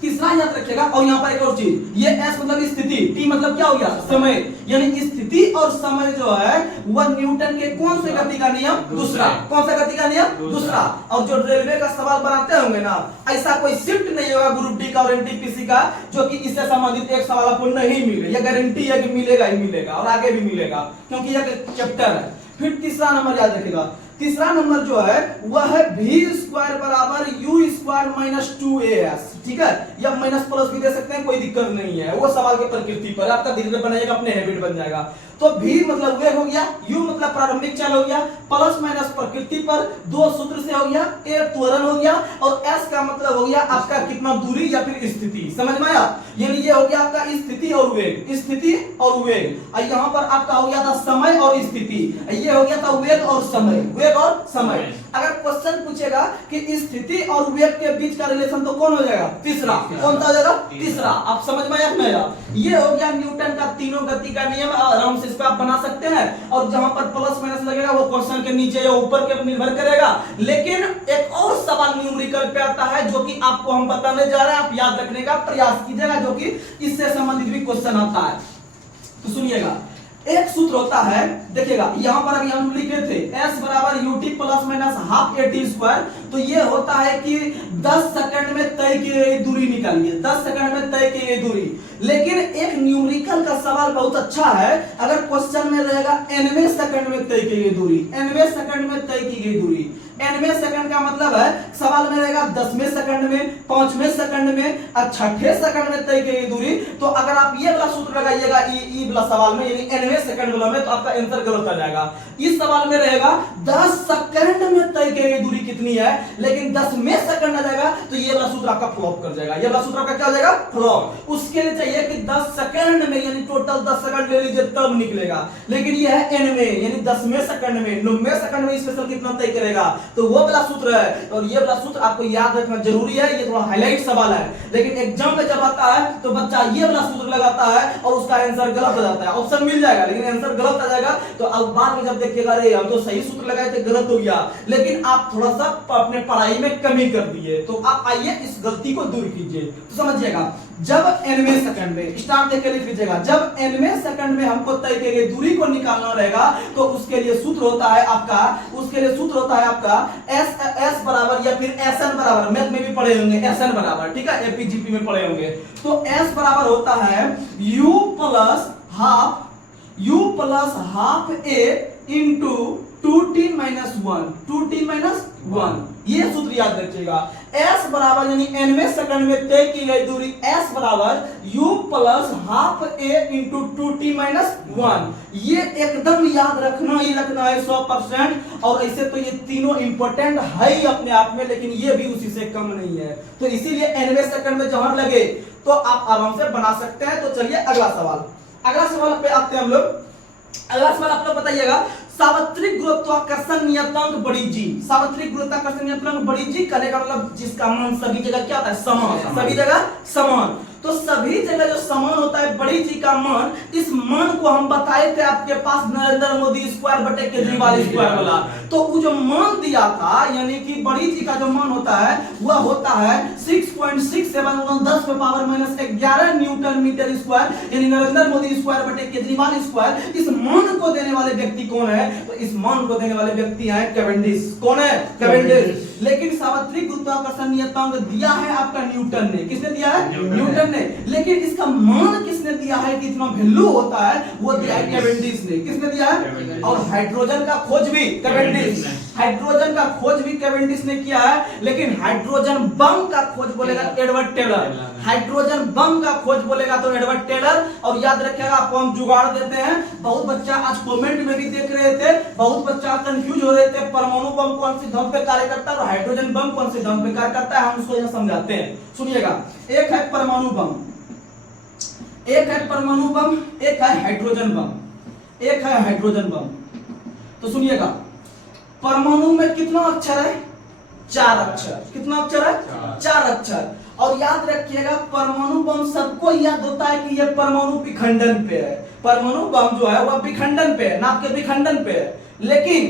तीसरा याद रखिएगा। और यहाँ पर एक और चीज, ये एस मतलब स्थिति, टी मतलब क्या हो गया समय, यानी स्थिति और समय जो है वह न्यूटन के कौन से गति का नियम? दूसरा। कौन सा गति का नियम? दूसरा। और जो रेलवे का सवाल बनाते होंगे ना, ऐसा कोई शिफ्ट नहीं होगा ग्रुप डी का और एनटीपीसी का जो कि इससे संबंधित एक सवाल आपको नहीं मिले। यह गारंटी है कि मिलेगा ही मिलेगा और आगे भी मिलेगा, क्योंकि यह चैप्टर है। फिर तीसरा नंबर याद रखिएगा। तीसरा नंबर जो है वह है v स्क्वायर बराबर u स्क्वायर माइनस 2as। ठीक है, या माइनस प्लस भी दे सकते हैं, कोई दिक्कत नहीं है, वो सवाल के प्रकृति पर आपका धीरे धीरे बनाइएगा, अपने हैबिट बन जाएगा। तो v मतलब वेग हो गया, u मतलब प्रारंभिक चाल हो गया, प्लस माइनस प्रकृति पर दो सूत्र से हो गया, a त्वरण हो गया, और s का मतलब हो गया आपका कितना दूरी या फिर स्थिति। समझ में आया? यानी ये हो गया आपका स्थिति और वेग, स्थिति और वेग। और यहाँ पर आपका हो गया था समय और स्थिति, ये हो गया था वेग और समय, वेग और समय। अगर क्वेश्चन पूछेगा कि स्थिति और वेग के बीच का रिलेशन, तो कौन हो जाएगा? तीसरा। कौन सा हो जाएगा? तीसरा। आप समझ में आया? ये हो गया न्यूटन का तीनों गति का नियम, आराम से इसको आप बना सकते हैं। और जहां पर प्लस माइनस लगेगा वो क्वेश्चन के नीचे या ऊपर के निर्भर करेगा। लेकिन एक और सवाल न्यूमेरिकल पे आता है जो कि आपको हम बताने जा रहे हैं, आप याद रखने का प्रयास कीजिएगा, जो कि इससे संबंधित भी क्वेश्चन आता है। तो सुनिएगा, एक सूत्र होता है, देखिएगा यहां पर अभी हम लिखे थे s बराबर ut plus minus half at square. तो ये होता है कि 10 सेकंड में तय की गई दूरी निकालिए, 10 सेकंड में तय की गई दूरी। लेकिन एक न्यूमेरिकल का सवाल बहुत अच्छा है, अगर क्वेश्चन में रहेगा nवें सेकंड में तय की गई दूरी, nवें सेकंड में तय की गई दूरी। nवें सेकंड का मतलब है सवाल में रहेगा 10वें सेकंड में, 5वें सेकंड में और 6ठे सेकंड में तय की गई दूरी। तो अगर आप ये वाला सूत्र लगाइएगा ई वाला सवाल में, यानी nवें सेकंड वाला में, तो आपका आंसर गलत आ जाएगा। इस सवाल में रहेगा 10 सेकंड में तय की गई दूरी कितनी है, लेकिन 10वें सेकंड आ जाएगा, तो ये वाला सूत्र आपका फ्लॉप कर जाएगा। ये वाला सूत्र आपका क्या हो जाएगा? फ्लॉप। उसके लिए चाहिए कि 10 सेकंड में, यानी टोटल 10 सेकंड ले लीजिए तब निकलेगा। लेकिन ये है nवें, यानी 10वें सेकंड में, 9वें सेकंड में स्पेशल कितना तय करेगा, तो वो वाला सूत्र है। और ये वाला सूत्र आपको याद रखना जरूरी है, ये थोड़ा हाईलाइट सवाल है। लेकिन एग्जाम में जब आता है तो बच्चा ये वाला सूत्र लगाता है और उसका आंसर गलत हो जाता है। ऑप्शन मिल जाएगा लेकिन आंसर गलत आ जाएगा। तो अब बाद में जब देखिएगा अरे हम तो सही सूत्र लगाए थे, गलत हो गया, लेकिन आप थोड़ा सा अपने पढ़ाई में कमी कर दिए, तो आप आइए इस गलती को दूर कीजिए। तो समझिएगा, जब nवें सेकंड में, स्टार्ट देख के लिख लीजिएगा, जब nवें सेकंड में हमको तय की गई दूरी को निकालना रहेगा, तो उसके लिए सूत्र होता है आपका, उसके लिए सूत्र होता है आपका s बराबर या फिर sn बराबर, मैथ में भी पढ़े होंगे sn बराबर, ठीक है, एपीजीपी में पढ़े होंगे। तो s बराबर होता है u plus half a into 2t minus 1, 2t minus 1। ये सूत्र याद रखिएगा। s बराबर यानी nवें सेकंड में तय की गई दूरी s बराबर u plus half a into 2t minus 1। ये एकदम याद रखना ही रखना है 100%। और ऐसे तो ये तीनों इंपॉर्टेंट है ही अपने आप में, लेकिन ये भी उसी से कम नहीं है। तो इसीलिए nवें सेकंड में जहां लगे तो आप आराम से बना सकते हैं। तो चलिए अगला सवाल, अगला सवाल पे आते हैं हम लोग। अगला सवाल आप लोग बताइएगा, सार्वत्रिक गुरुत्वाकर्षण नियतांक बड़ी जी, सार्वत्रिक गुरुत्वाकर्षण नियतांक बड़ी जी कहने का मतलब जिसका मान सभी जगह क्या होता है? समान, सभी जगह समान। तो सभी जगह जो समान होता है बड़ी जी का मान, इस मान को हम बताए थे आपके पास नरेंद्र मोदी स्क्वायर बटे केजरीवाल स्क्वायर वाला। तो वो जो मान दिया था, यानी कि बड़ी जी का जो मान होता है वह होता है 6.67 10 पे power minus 11 newton metre square, यानी नरेंद्र मोदी स्क्वायर बटे केजरीवाल स्क्वायर। इस मान को देने वाले व्यक्ति कौन है? तो इस मान को देने वाले व्यक्ति हैं कैवेंडिश। कौन है? कैवेंडिश। लेकिन सार्वत्रिक गुरुत्वाकर्षण नियतांक दिया है आपका न्यूटन ने। किसने दिया है? न्यूटन ने। लेकिन इसका मान किसने दिया है, कितना वैल्यू होता है, वो दिया है कैवेंडिश ने। किसने दिया है? और हाइड्रोजन का खोज भी कैवेंडिश, हाइड्रोजन का खोज भी कैवेंडिश ने किया है। लेकिन हाइड्रोजन बम का खोज बोलेगा एडवर्ड टेलर, हाइड्रोजन बम का खोज बोलेगा तो एडवर्ड टेलर। और याद रखिएगा, आपको हम जुगाड़ देते हैं। बहुत बच्चा आज कमेंट में भी देख रहे थे, बहुत बच्चा कंफ्यूज हो रहे थे, परमाणु बम कौन सी धम पे कार्य करता है और हाइड्रोजन बम कौन सी धम पे कार्य करता है, हम उसको यहां समझाते हैं। सुनिएगा, एक है परमाणु बम, एक है परमाणु बम, एक है हाइड्रोजन बम, एक है हाइड्रोजन बम। तो सुनिएगा, परमाणु में कितना अक्षर है? 4 अक्षर। कितना अक्षर है? 4 अक्षर। और याद रखिएगा, परमाणु बम सबको याद होता है कि यह परमाणु विखंडन पे है। परमाणु बम जो है वह विखंडन पे है, नाप के विखंडन पे है। लेकिन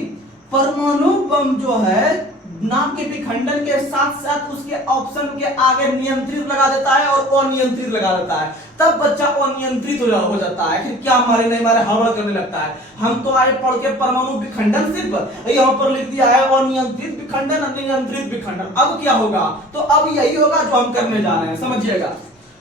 परमाणु बम जो है नाम के विखंडन के साथ साथ उसके ऑप्शन के आगे नियंत्रित लगा देता है और अनियंत्रित लगा देता है, तब बच्चा अनियंत्रित हो जाता है। फिर क्या मारे नहीं मारे हड़बड़ करने लगता है। हम तो आए पढ़ के परमाणु विखंडन सिर्फ, यहाँ पर लिख दिया है अनियंत्रित विखंडन अनियंत्रित विखंडन। अब क्या होगा? तो अब यही होगा जो हम करने जा रहे हैं, समझिएगा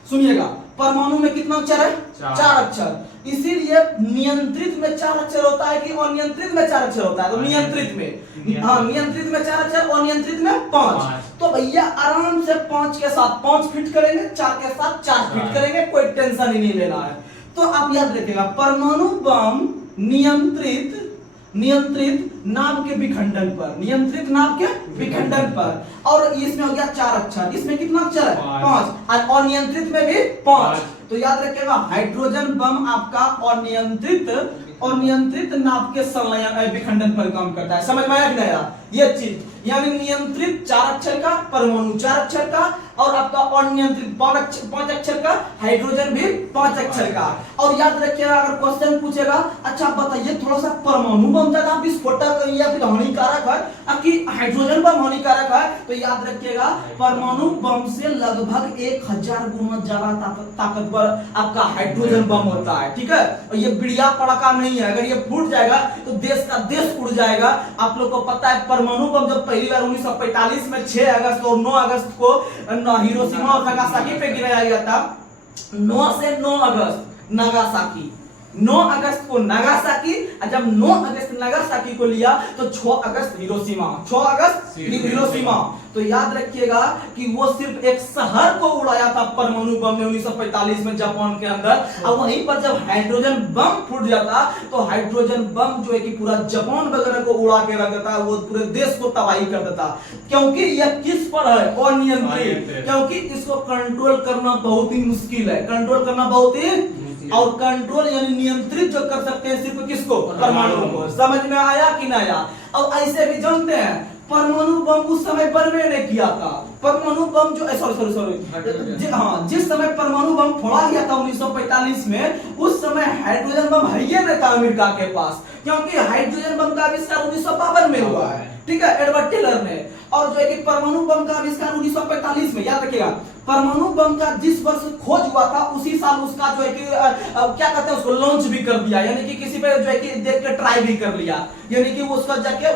सुनिएगा। परमाणु में कितना अक्षर है? 4 अक्षर। इसीलिए नियंत्रित में 4 अक्षर होता है कि अनियंत्रित में 4 अक्षर होता है? तो नियंत्रित में, हाँ नियंत्रित में 4 अक्षर, अनियंत्रित में 5। तो भैया आराम से 5 के साथ 5 फिट करेंगे, 4 के साथ 4 फिट करेंगे, कोई टेंशन ही नहीं लेना है। तो आप याद रखिएगा परमाणु बम नियंत्रित नाम के विखंडन पर, नियंत्रित नाम के विखंडन पर। और इसमें हो गया 4 अक्षर, इसमें कितना अक्षर है? 5। और अनियंत्रित में भी 5। तो याद रखिएगा हाइड्रोजन बम आपका अनियंत्रित नाप के संलयन विखंडन पर काम करता है। समझ में आया कि नहीं आया? ये चीज यानी नियंत्रित 4 अक्षर का, परमाणु 4 अक्षर का, और आपका अनियंत्रित 5 अक्षर का, हाइड्रोजन भी 5 अक्षर का। और याद रखिएगा अगर क्वेश्चन पूछेगा, अच्छा बताइए थोड़ा सा परमाणु बम ज्यादा विस्फोटक या फिर हानिकारक है कि हाइड्रोजन बम हानिकारक है? तो याद रखिएगा परमाणु बम से लगभग 1000 गुना ज्यादा ताकतवर आपका हाइड्रोजन बम होता है। ठीक है, और ये बिड़िया पड़ाका नहीं है, अगर ये फूट जाएगा तो देश का देश उड़ जाएगा। आप लोग को पता है परमाणु बम जब पहली बार 1945 में 6 अगस्त और 9 अगस्त को हिरोशिमा और नागासाकी पे गिराया गया था। 9 से 9 अगस्त नागासाकी, 9 अगस्त को नागासाकी, और जब 9 अगस्त नागासाकी को लिया तो 6 अगस्त हिरोशिमा, 6 अगस्त हिरोशिमा। तो याद रखिएगा कि वो सिर्फ एक शहर को उड़ाया था परमाणु बम ने 1945 में जापान के अंदर। और वहीं पर जब हाइड्रोजन बम फूट जाता तो हाइड्रोजन बम जो है कि पूरा जापान वगैरह को उड़ा के रख देता, वो पूरे देश को तबाही कर देता। क्योंकि यह किस पर है? अनियंत्रित। क्योंकि इसको कंट्रोल करना बहुत ही मुश्किल है, कंट्रोल करना बहुत ही, और कंट्रोल यानी नियंत्रित जो कर सकते हैं सिर्फ किसको? परमाणु को। समझ में आया कि नहीं आया? और ऐसे भी जानते हैं परमाणु बम उस समय बनवे ने किया था। परमाणु बम जो सॉरी हाँ, जिस समय परमाणु बम फोड़ा गया था 1945 में, उस समय हाइड्रोजन बम है ही नहीं था अमेरिका के पास, क्योंकि हाइड्रोजन बम का आविष्कार 1952 में हुआ है। ठीक है, एडवर्ड टेलर ने। और जो है कि परमाणु बम का आविष्कार 1945 में, याद रखिएगा परमाणु बम का जिस वर्ष खोज हुआ था उसी साल उसका जो है कि क्या कहते हैं उसको लॉन्च भी कर दिया, यानी कि किसी पे जो है कि देख के ट्राई भी कर लिया, यानी कि उसका जाके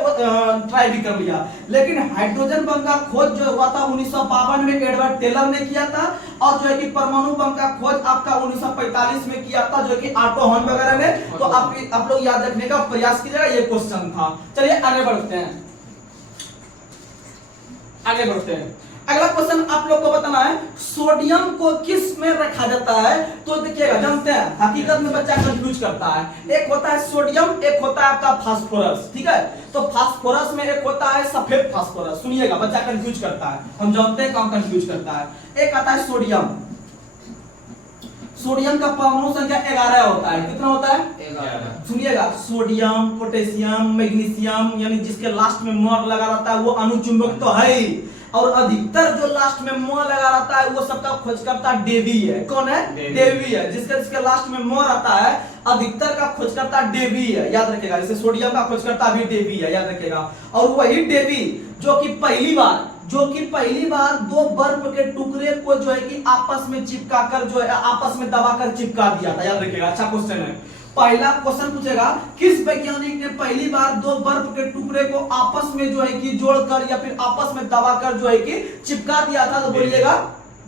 ट्राई भी कर लिया। लेकिन हाइड्रोजन बम का खोज जो हुआ था 1952 में एडवर्ड टेलर ने किया था, और जो है कि परमाणु बम का खोज आपका 1945 में किया था जो कि ऑटो हॉर्न वगैरह ने। तो आप लोग याद रखने का प्रयास कीजिएगा, ये क्वेश्चन था। चलिए आगे बढ़ते हैं, आगे बढ़ते हैं। अगला क्वेश्चन आप लोग को बताना है सोडियम को किस में रखा जाता है? तो देखिएगा जानते हैं हकीकत में बच्चा कंफ्यूज करता है। एक होता है सोडियम, एक होता है आपका फास्फोरस। ठीक है, तो फास्फोरस में एक होता है सफेद फास्फोरस। सुनिएगा बच्चा कंफ्यूज करता है, हम जानते हैं कौन कंफ्यूज करता है। एक आता है सोडियम, सोडियम का परमाणु संख्या 11 होता है। कितना होता है? 11। सुनिएगा सोडियम, पोटेशियम, मैग्नीशियम, यानी जिसके लास्ट में मोर लगा रहता है वो अणुचुंबक तो है ही, और अधिकतर जो लास्ट में मोर लगा रहता है वो सबका खोजकर्ता डेवी है। कौन है? डेवी है। जिसके लास्ट में मोर आता है अधिकतर का खोजकर्ता डेवी है, याद रखिएगा। जैसे सोडियम का खोजकर्ता भी डेवी है, याद रखिएगा। और वही डेवी जो कि पहली बार 2 बर्फ के टुकड़े को जो है कि आपस में चिपकाकर जो है आपस में दबाकर चिपका दिया था, याद रखिएगा। अच्छा क्वेश्चन है। पहला क्वेश्चन पूछेगा किस वैज्ञानिक ने पहली बार 2 बर्फ के टुकड़े को आपस में जो है कि जोड़कर या फिर आपस में दबाकर जो है कि चिपका दिया था? तो बोलिएगा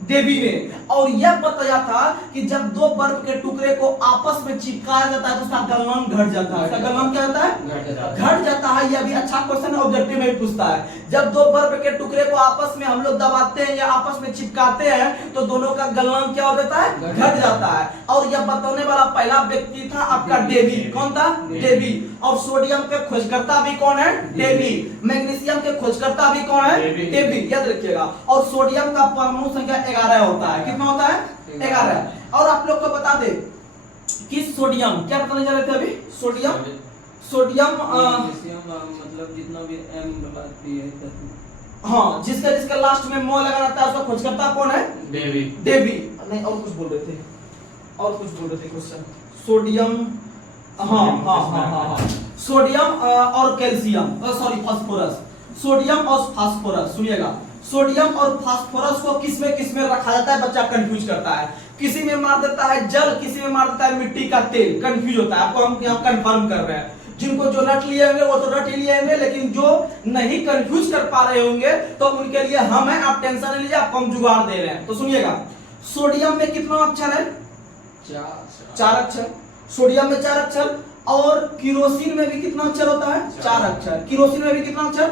डेवी ने। और यह बताया था कि जब 2 बर्फ के टुकड़े को आपस में चिपकाया जाता है तो उसका गलनांक घट जाता है। उसका गलनांक क्या होता है? घट जाता है। यह भी अच्छा क्वेश्चन है, ऑब्जेक्टिव में पूछता है। जब 2 बर्फ के टुकड़े को आपस में हम लोग दबाते हैं या आपस में चिपकाते हैं तो दोनों का गलनांक क्या हो जाता है? घट जाता है। और यह बताने वाला पहला व्यक्ति था आपका डेवी। कौन था? डेवी। और सोडियम के खोजकर्ता भी कौन है? डेवी। मैग्नीशियम के खोजकर्ता भी कौन है? डेवी, याद रखिएगा। और सोडियम का परमाणु संख्या 11 होता है। कितना होता है? 11। और आप लोग को बता दे कि सोडियम क्या बताने जा रहे थे अभी? सोडियम मतलब जितना भी m बताती है, हाँ, जिसका लास्ट में मो लगा रहता है उसका खोजकर्ता कौन है? डेवी। नहीं, और कुछ बोल रहे थे क्वेश्चन। सोडियम, हाँ, सोडियम और कैल्शियम, सॉरी फास्फोरस। सोडियम और फास्फोरस, सुनिएगा, सोडियम और फास्फोरस को किसमें रखा जाता है, बच्चा कंफ्यूज करता है, किसी में मार देता है जल, किसी में मार देता है मिट्टी का तेल, कंफ्यूज होता है। आपको हम यहाँ कंफर्म कर रहे हैं, जिनको जो रट लिए होंगे वो तो रट ही लिए होंगे, लेकिन जो नहीं कंफ्यूज कर पा रहे होंगे तो उनके लिए हम हैं, आप टेंशन नहीं लीजिए, आपको हम जुगाड़ दे रहे हैं। तो सुनिएगा, सोडियम में कितना अक्षर है, 4 अक्षर, सोडियम में 4 अक्षर, और किरोसिन में भी कितना अक्षर होता है, 4 अक्षर, किरोसिन में भी कितना अक्षर,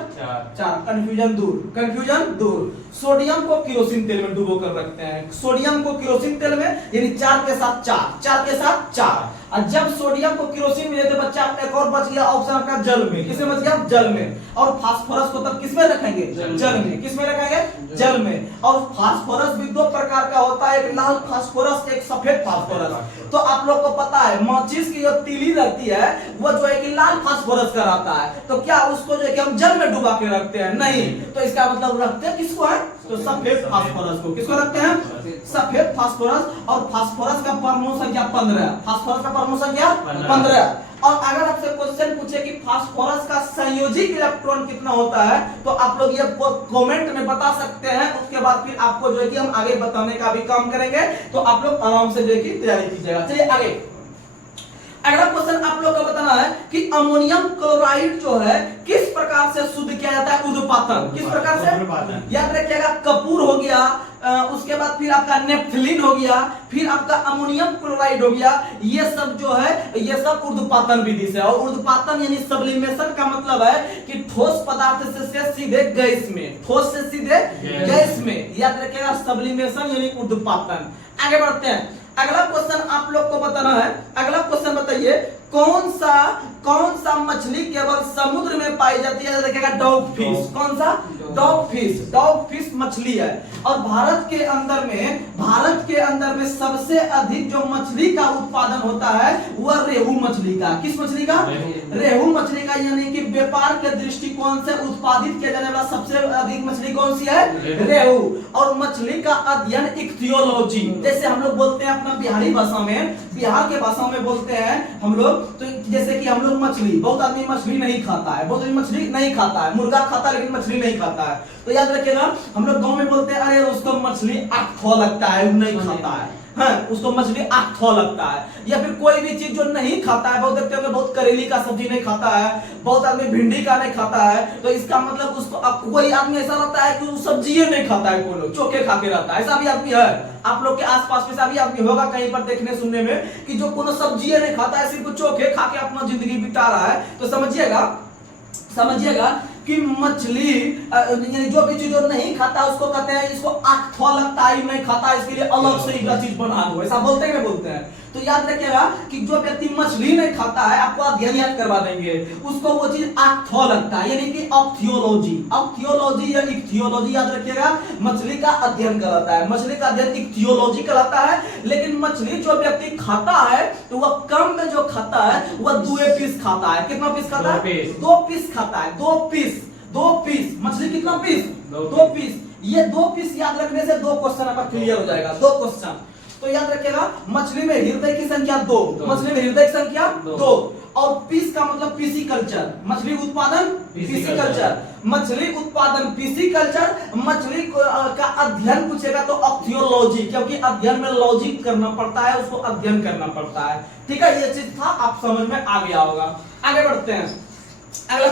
4। कंफ्यूजन दूर, कंफ्यूजन दूर। सोडियम को किरोसिन तेल में डुबो कर रखते हैं, सोडियम को किरोसिन तेल में, यानी 4 के साथ 4, 4 के साथ 4। और जब सोडियम को किरोसिन में देते बच्चा, एक और बच गया ऑप्शन आपका जल में, किसमें बच गया, जल में। और फास्फोरस को तब किसमें रखेंगे, जल में, किसमें रखेंगे, जल में। और फास्फोरस भी 2 प्रकार का होता है, एक लाल फास्फोरस, एक सफेद फास्फोरस। तो आप लोग को पता है माचिस की जो तीली रहती है वो जो है कि लाल फास्फोरस का रहता है, तो क्या उसको जो है कि हम जल में डुबा के रखते हैं, नहीं, तो इसका मतलब रखते हैं किसको है, तो सफेद फास्फोरस को, किसको रखते हैं, सफेद फास्फोरस। और फास्फोरस का परमाणु संख्या 15, फास्फोरस का परमाणु संख्या 15। और अगर आपसे क्वेश्चन पूछे कि फास्फोरस का संयोजित इलेक्ट्रॉन कितना होता है, तो आप लोग ये कमेंट में बता सकते हैं, उसके बाद फिर आपको जो है कि हम आगे बताने का भी काम करेंगे, तो आप लोग आराम से जो है कि तैयारी कीजिएगा। चलिए आगे, अगला क्वेश्चन आप लोग को बताना है कि अमोनियम क्लोराइड जो है किस प्रकार से शुद्ध किया जाता है, ऊर्ध्वपातन, किस प्रकार से, याद रखिएगा, कपूर हो गया, उसके बाद फिर आपका नेफ्थलीन हो गया, फिर आपका अमोनियम क्लोराइड हो गया, ये सब जो है ये सब ऊर्ध्वपातन विधि से। और ऊर्ध्वपातन यानी सब्लिमेशन का मतलब है कि ठोस पदार्थ से सीधे गैस में, ठोस से सीधे गैस में, याद रखिएगा, सब्लिमेशन यानी ऊर्ध्वपातन। आगे बढ़ते हैं, अगला क्वेश्चन आप लोग को बताना है। अगला क्वेश्चन बताइए, कौन सा मछली केवल समुद्र में पाई जाती है, देखिएगा, डॉग फिश। कौन सा, डॉग फिश, डॉग फिश मछली है। और भारत के अंदर में सबसे अधिक जो मछली का उत्पादन होता है वह रेहू मछली का, किस मछली का, रेहू मछली का, यानी कि व्यापार के दृष्टिकोण से उत्पादित किया जाने वाला सबसे अधिक मछली कौन सी है, रेहू। और मछली का अध्ययन इक्थियोलॉजी, जैसे हम लोग बोलते हैं अपना बिहारी भाषा में, बिहार के भाषा में बोलते हैं हम लोग, तो जैसे कि हम लोग मछली, बहुत आदमी मछली नहीं खाता है, बहुत आदमी मछली नहीं खाता है, मुर्गा खाता है लेकिन मछली नहीं खाता है। तो याद रखिएगा, हम लोग गांव में बोलते हैं अरे उसको मछली आँखों लगता है, नहीं खाता है, हाँ, उसको मछली आँखों लगता है। या फिर कोई भी चीज जो नहीं खाता है, बहुत देखते होंगे, बहुत करेली का सब्जी नहीं खाता है, बहुत आदमी भिंडी का नहीं खाता है, तो इसका मतलब उसको, कोई आदमी ऐसा रहता है कि वो सब्जी नहीं खाता है, कोई लोग चोखे खा के रहता है, ऐसा भी आदमी है। आप लोग के आसपास में भी आदमी होगा कहीं पर देखने सुनने में कि जो कोनो सब्जी नहीं खाता है, सिर्फ चोखे खा के अपना जिंदगी बिता रहा है। तो समझिएगा कि मछली यानी जो भी चीज नहीं खाता उसको कहते हैं, इसको आँखों लगता है, नहीं खाता, इसके लिए अलग से चीज बना दो, ऐसा बोलते हैं, बोलते हैं। तो याद रखिएगा कि जो व्यक्ति मछली नहीं खाता है, आपको अध्ययन याद करवा देंगे, उसको वो चीज आँखों लगता है, यानी कि ऑक्थियोलॉजी या इक्थियोलॉजी, याद रखिएगा, मछली का अध्ययन कराता है, मछली का अध्ययन इक्थियोलॉजी कराता है। लेकिन मछली जो व्यक्ति खाता है तो वह कम में जो खाता है वह 2 पीस खाता है। कितना पीस खाता है, 2 पीस खाता है, 2 पीस। मछली कितना पीस, 2 पीस। ये 2 पीस याद रखने से 2 क्वेश्चन आपका क्लियर हो जाएगा, 2 क्वेश्चन। तो याद रखिएगा, मछली में हृदय की संख्या 2, मछली में हृदय की संख्या 2, और पीस का मतलब पीसिकल्चर, मछली उत्पादन पीसिकल्चर, मछली उत्पादन पीसिकल्चर, मछली का अध्ययन पूछेगा तो ऑक्थियोलॉजी, क्योंकि अध्ययन में लॉजिक करना पड़ता है, उसको अध्ययन करना पड़ता है। ठीक है, ये चीज था, आप समझ में आ गया होगा। आगे बढ़ते हैं, अगला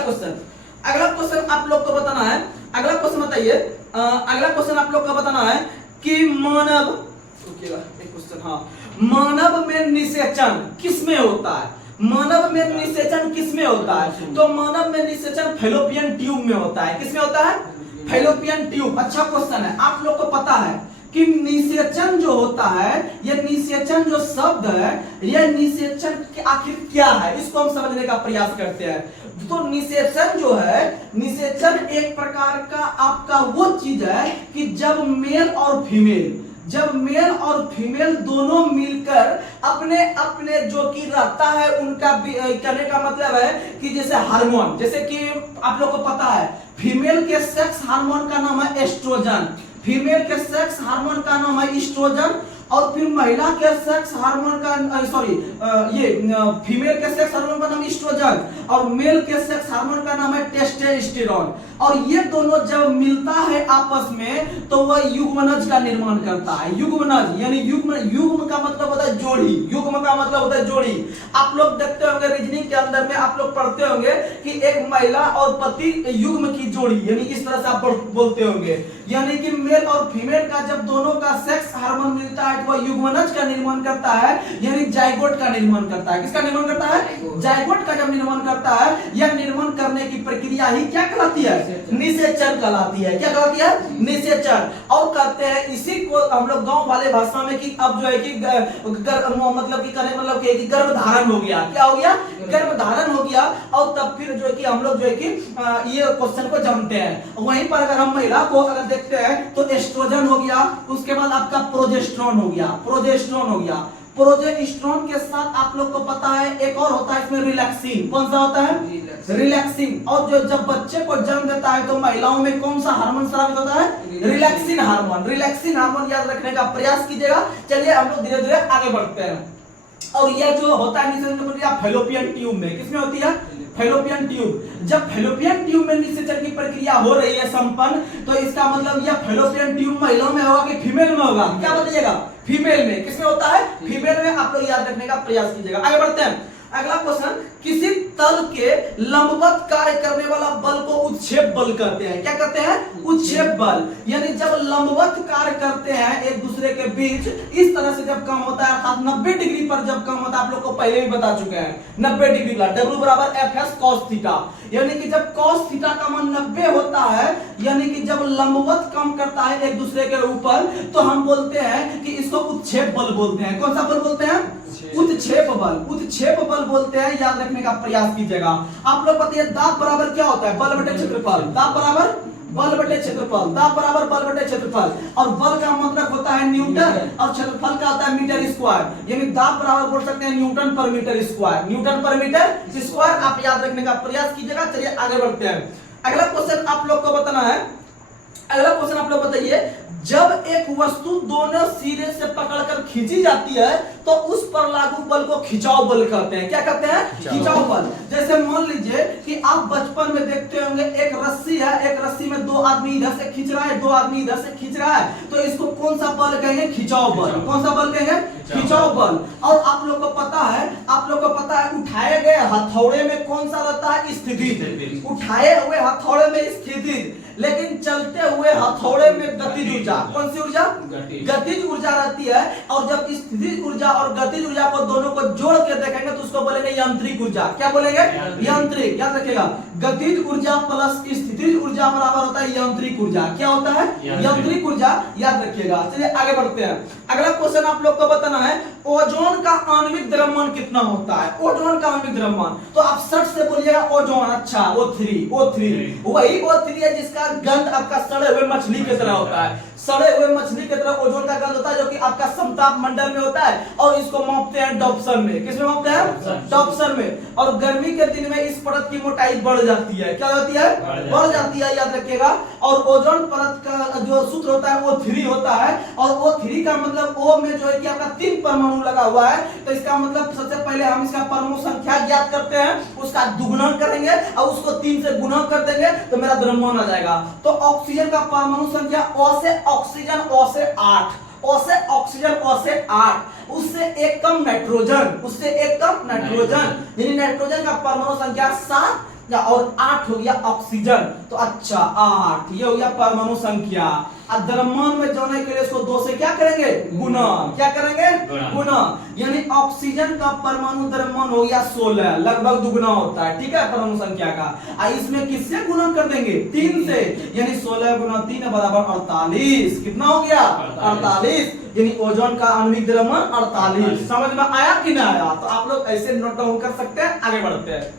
क्वेश्चन आप लोग को बताना है। अगला क्वेश्चन बताइए, अगला क्वेश्चन आप लोग को बताना है कि मानव, एक क्वेश्चन, हाँ, मानव में निषेचन किसमें होता है, मानव में निषेचन किसमें होता है, तो मानव में निषेचन फैलोपियन ट्यूब में होता है। किसमें होता है, फैलोपियन ट्यूब। अच्छा क्वेश्चन है, आप लोग को पता है कि निषेचन जो होता है, ये निषेचन जो शब्द है, ये निषेचन आखिर क्या है, इसको हम समझने का प्रयास करते हैं। तो निषेचन जो है, निषेचन एक प्रकार का आपका वो चीज है कि जब मेल और फीमेल दोनों मिलकर अपने जो कि रहता है, उनका कहने का मतलब है कि जैसे हार्मोन, जैसे कि आप लोग को पता है फीमेल के सेक्स हार्मोन का नाम है एस्ट्रोजन, फीमेल के सेक्स हार्मोन का नाम है ईस्ट्रोजन, और फिर महिला के सेक्स हार्मोन का फीमेल के सेक्स हार्मोन का नाम एस्ट्रोजन, और मेल के सेक्स हार्मोन का नाम है टेस्टोस्टेरोन। और ये दोनों जब मिलता है आपस में तो वह युग्मनज का निर्माण करता है। युग्मनज यानी युग्म का मतलब होता है जोड़ी, युग्म का मतलब होता है जोड़ी। आप लोग देखते होंगे रीजनिंग के अंदर में आप लोग पढ़ते होंगे कि एक महिला और पति युग्म की जोड़ी, यानी इस तरह से आप बोलते होंगे, यानी कि मेल और फीमेल का जब दोनों का सेक्स हार्मोन मिलता है तो वह युग्मनज का निर्माण करता है, यानी जाइगोट का निर्माण करता है। किसका निर्माण करता है? जाइगोट का जब निर्माण करता है, यह निर्माण करने की प्रक्रिया ही क्या कहलाती है? निषेचन कहलाती है। क्या कहलाती है? निषेचन। और कहते हैं इसी को हम लोग गांव वाले भाषा में कि अब जो है कि मतलब कि गर्भधारण हो गया। क्या हो गया? गर्भधारण हो गया। और तब फिर जो है कि हम लोग जो है कि ये क्वेश्चन को जानते हैं। वहीं पर अगर हम महिला को अगर देखते हैं तो एस्ट्रोजन हो गया, उसके बाद आपका प्रोजेस्टेरोन हो गया, प्रोजेस्टेरोन हो गया। प्रोजेस्टेरोन के साथ आप लोग को पता है एक और होता है इसमें रिलैक्सिन। कौन सा होता है? रिलैक्सिन। और जो जब बच्चे को जन्म देता है तो महिलाओं में कौन सा हार्मोन स्रावित होता है? Relaxin hormone. रिलैक्सिन हार्मोन याद रखने का प्रयास कीजिएगा। चलिए हम लोग धीरे धीरे आगे बढ़ते हैं। और यह जो होता है निषेचन की प्रक्रिया फैलोपियन ट्यूब में, किसमें होती है? Fallopian tube. जब फैलोपियन ट्यूब में निषेचन की प्रक्रिया हो रही है संपन्न, तो इसका मतलब यह फैलोपियन ट्यूब महिलाओं में होगा कि फीमेल में होगा? क्या बताइएगा? फीमेल में। किसमें होता है? फीमेल में। आप लोग याद रखने का प्रयास कीजिएगा। आगे बढ़ते हैं। अगला क्वेश्चन, किसी तल के लंबवत कार्य करने वाला बल को उत्क्षेप बल कहते हैं। क्या कहते हैं? उत्क्षेप बल। यानी जब लंबवत कार्य करते हैं एक दूसरे के बीच, इस तरह से जब काम होता है, अर्थात 90 डिग्री पर जब काम होता है, आप लोग को पहले भी बता चुके हैं 90 डिग्री का W बराबर FS cos थीटा। यानी कि जब cos थीटा का मान 90 होता है, यानी कि जब लंबवत काम करता है एक दूसरे के ऊपर, तो हम बोलते हैं कि इसको उत्क्षेप बल बोलते हैं। कौन सा बल बोलते हैं? उत्क्षेप बल। उत्क्षेप बल बोलते हैं। याद रखने का प्रयास कीजिएगा। आप लोग बताइए दाब बराबर क्या होता है? बल बटे क्षेत्रफल। दाब बराबर बल बटे क्षेत्रफल। दाब बराबर बल बटे क्षेत्रफल। और बल का मतलब होता है न्यूटन और क्षेत्रफल का होता है मीटर स्क्वायर। यानी दाब बराबर बोल सकते हैं न्यूटन पर मीटर स्क्वायर। न्यूटन पर मीटर स्क्वायर आप याद रखने का प्रयास कीजिएगा। चलिए आगे बढ़ते हैं। अगला क्वेश्चन आप लोग को बताना है। अगला क्वेश्चन आप लोग बताइए, जब एक वस्तु दोनों सिरे से पकड़कर खींची जाती है तो उस पर लागू बल को खिंचाव बल कहते हैं। क्या कहते हैं? खिंचाव बल। जैसे मान लीजिए कि आप बचपन में देखते होंगे एक रस्सी है, एक रस्सी में दो आदमी इधर से खींच रहा है, दो आदमी इधर से खींच रहा है, तो इसको कौन सा बल कहेंगे? खिंचाव बल। कौन सा बल कहेंगे? खिंचाव बल। और आप लोग को पता है उठाए गए हथौड़े में कौन सा रहता है? स्थिति। उठाए हुए हथौड़े में स्थिति, लेकिन चलते हुए हथौड़े में गतिज ऊर्जा। कौन सी ऊर्जा? गतिज ऊर्जा रहती है। और जब स्थितिज ऊर्जा और गतिज ऊर्जा को दोनों को जोड़ के देखेंगे तो उसको बोलेंगे यांत्रिक ऊर्जा। क्या बोलेंगे? यांत्रिक। याद रखिएगा, गतिज ऊर्जा प्लस स्थितिज ऊर्जा बराबर होता है यांत्रिक ऊर्जा। क्या होता है? यांत्रिक ऊर्जा। याद रखिएगा। चलिए आगे बढ़ते हैं। अगला क्वेश्चन आप लोग को बताना है, ओजोन का आणविक द्रव्यमान कितना होता है? ओजोन का आणविक द्रव्यमान तो आप सट से बोलिएगा ओजोन। अच्छा, O3 वही O3 है जिसका गंध आपका सड़े हुए मछली की तरह होता है। सड़े हुए मछली की तरह ओजोन का गंध होता है, जो कि आपका समताप मंडल में होता है। और इसको मापते हैं डॉप्सन में। किसमें मापते हैं? डॉप्सन में। और गर्मी के दिन में इस परत की मोटाई बढ़ जाती है। क्या होती है? बढ़ जाती है। याद रखिएगा। और ओजोन परत का जो सूत्र होता है O3 होता है। और O3 का मतलब O में जो है कि आपका 3 परमाणु लगा हुआ है, तो इसका मतलब सबसे पहले हम इसका परमाणु संख्या ज्ञात करते हैं, उसका दुगुणन करेंगे और उसको 3 से गुणा कर देंगे तो मेरा द्रव्यमान आ जाएगा। तो ऑक्सीजन का परमाणु संख्या O से ऑक्सीजन O से 8, O से ऑक्सीजन O से 8, उससे एक कम नाइट्रोजन, उससे एक कम नाइट्रोजन, यानी नाइट्रोजन का परमाणु संख्या 7 और 8 हो गया ऑक्सीजन। तो अच्छा 8 ये हो गया परमाणु संख्या। द्रव्यमान में जोड़ने के लिए इसको 2 से क्या करेंगे? गुना। क्या करेंगे? गुना। यानी ऑक्सीजन का परमाणु द्रव्यमान हो गया 16, लगभग दुगुना होता है। ठीक है, परमाणु संख्या का। इसमें किससे गुना कर देंगे? 3 से। यानी 16 गुना 3 बराबर 48। कितना हो गया? 48। यानी ओजोन का आणविक द्रव्यमान 48। समझ में आया कि नहीं आया? तो आप लोग ऐसे नोट डाउन कर सकते हैं। आगे बढ़ते हैं।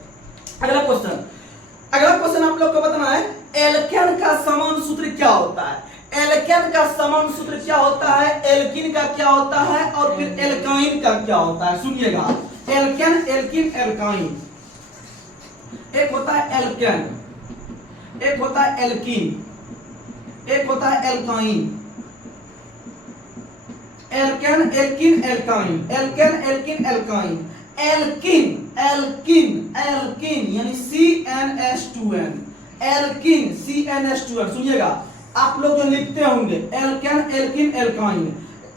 अगला क्वेश्चन आप लोग को बताना है, एल्केन का समान सूत्र क्या होता है? एल्केन का समान सूत्र क्या होता है? एल्किन का क्या होता है? और फिर एल्काइन का क्या होता है? सुनिएगा, एल्केन, एल्किन, एल्काइन। एक होता है एल्केन, एक होता है एल्किन, एक होता है alkyne. Alkane, alkene, alkyne. Alkane, alkene, alkyne. Alkene alkene alkene यानी CnH2n, एल्किन CnH2n। सुनिएगा, आप लोग जो लिखते होंगे alkane alkene alkyne,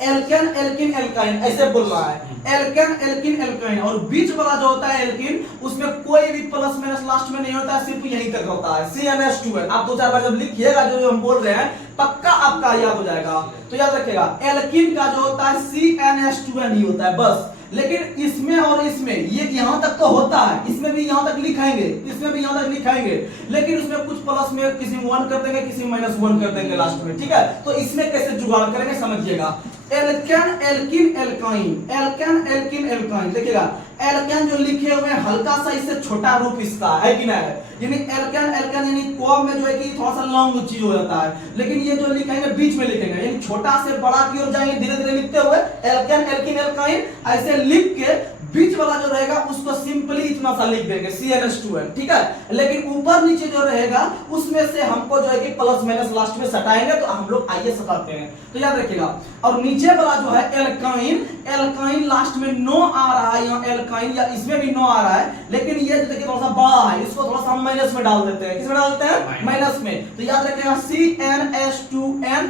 alkane alkene alkyne ऐसे बोल रहा है, एल्केन एल्किन एल्काइन। और बीच वाला जो होता है एल्किन, उसमें कोई भी प्लस माइनस लास्ट में नहीं होता है, सिर्फ यहीं तक होता है CnH2n। आप 2-4 बार जब लिखिएगा जो हम बोल रहे हैं पक्का आपका याद हो जाएगा। तो याद रखिएगा, एल्किन का जो होता है CnH2n ही होता है बस। लेकिन इसमें और इसमें ये यहां तक तो होता है, इसमें भी यहां तक लिखाएंगे, इसमें भी यहां तक लिखाएंगे, लेकिन उसमें कुछ प्लस में किसी में 1 कर देंगे, किसी में -1 कर देंगे लास्ट में, ठीक है। तो इसमें कैसे जुगाड़ करेंगे समझिएगा। Alkane alkene alkyne, alkane alkene alkyne देखिएगा, एल्केन जो लिखे हुए हैं हल्का सा इससे छोटा रूप इसका है कि नहीं, यानी एल्केन एल्केन यानी कॉम में जो है कि थोड़ा सा लॉन्ग चीज हो जाता है, लेकिन ये जो लिखेंगे बीच में लिखेंगे, यानी छोटा से बड़ा की ओर जाएंगे धीरे धीरे लिखते हुए, एल्केन एल्किन एल्काइन ऐसे लिख के बीच वाला जो रहेगा उसको सिंपली इतना सा लिख देंगे CnH2n, ठीक है। लेकिन ऊपर नीचे जो रहेगा उसमें से हमको जो है कि प्लस माइनस लास्ट में सटाएंगे, तो हम लोग आइए सटाते हैं, तो याद रखिएगा। और नीचे वाला जो है एल्काइन, एल्काइन लास्ट में नो आ रहा है, यहाँ एल्काइन या इसमें भी नो आ रहा है, लेकिन ये देखिए थोड़ा सा बड़ा है, इसको थोड़ा सा हम माइनस में डाल देते हैं। किसमें डाल देते हैं? माइनस में। तो याद रखिएगा CnH2n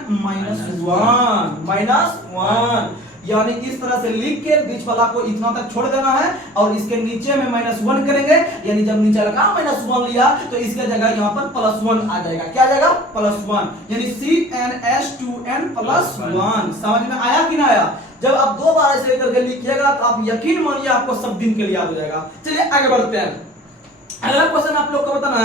-1, यानी इस तरह से लिख के बीच वाला को इतना तक छोड़ देना है और इसके नीचे में -1 करेंगे, यानी जब नीचे लगा -1 लिया तो इसके जगह यहाँ पर +1 आ जाएगा। क्या आ जाएगा? +1, यानी CnH2n +1। समझ में आया कि ना आया? जब आप 2 बार ऐसे करके लिखिएगा तो आप यकीन मानिए आपको सब दिन के लिए याद हो जाएगा। चलिए आगे बढ़ते हैं। अगला क्वेश्चन आप लोग को बताना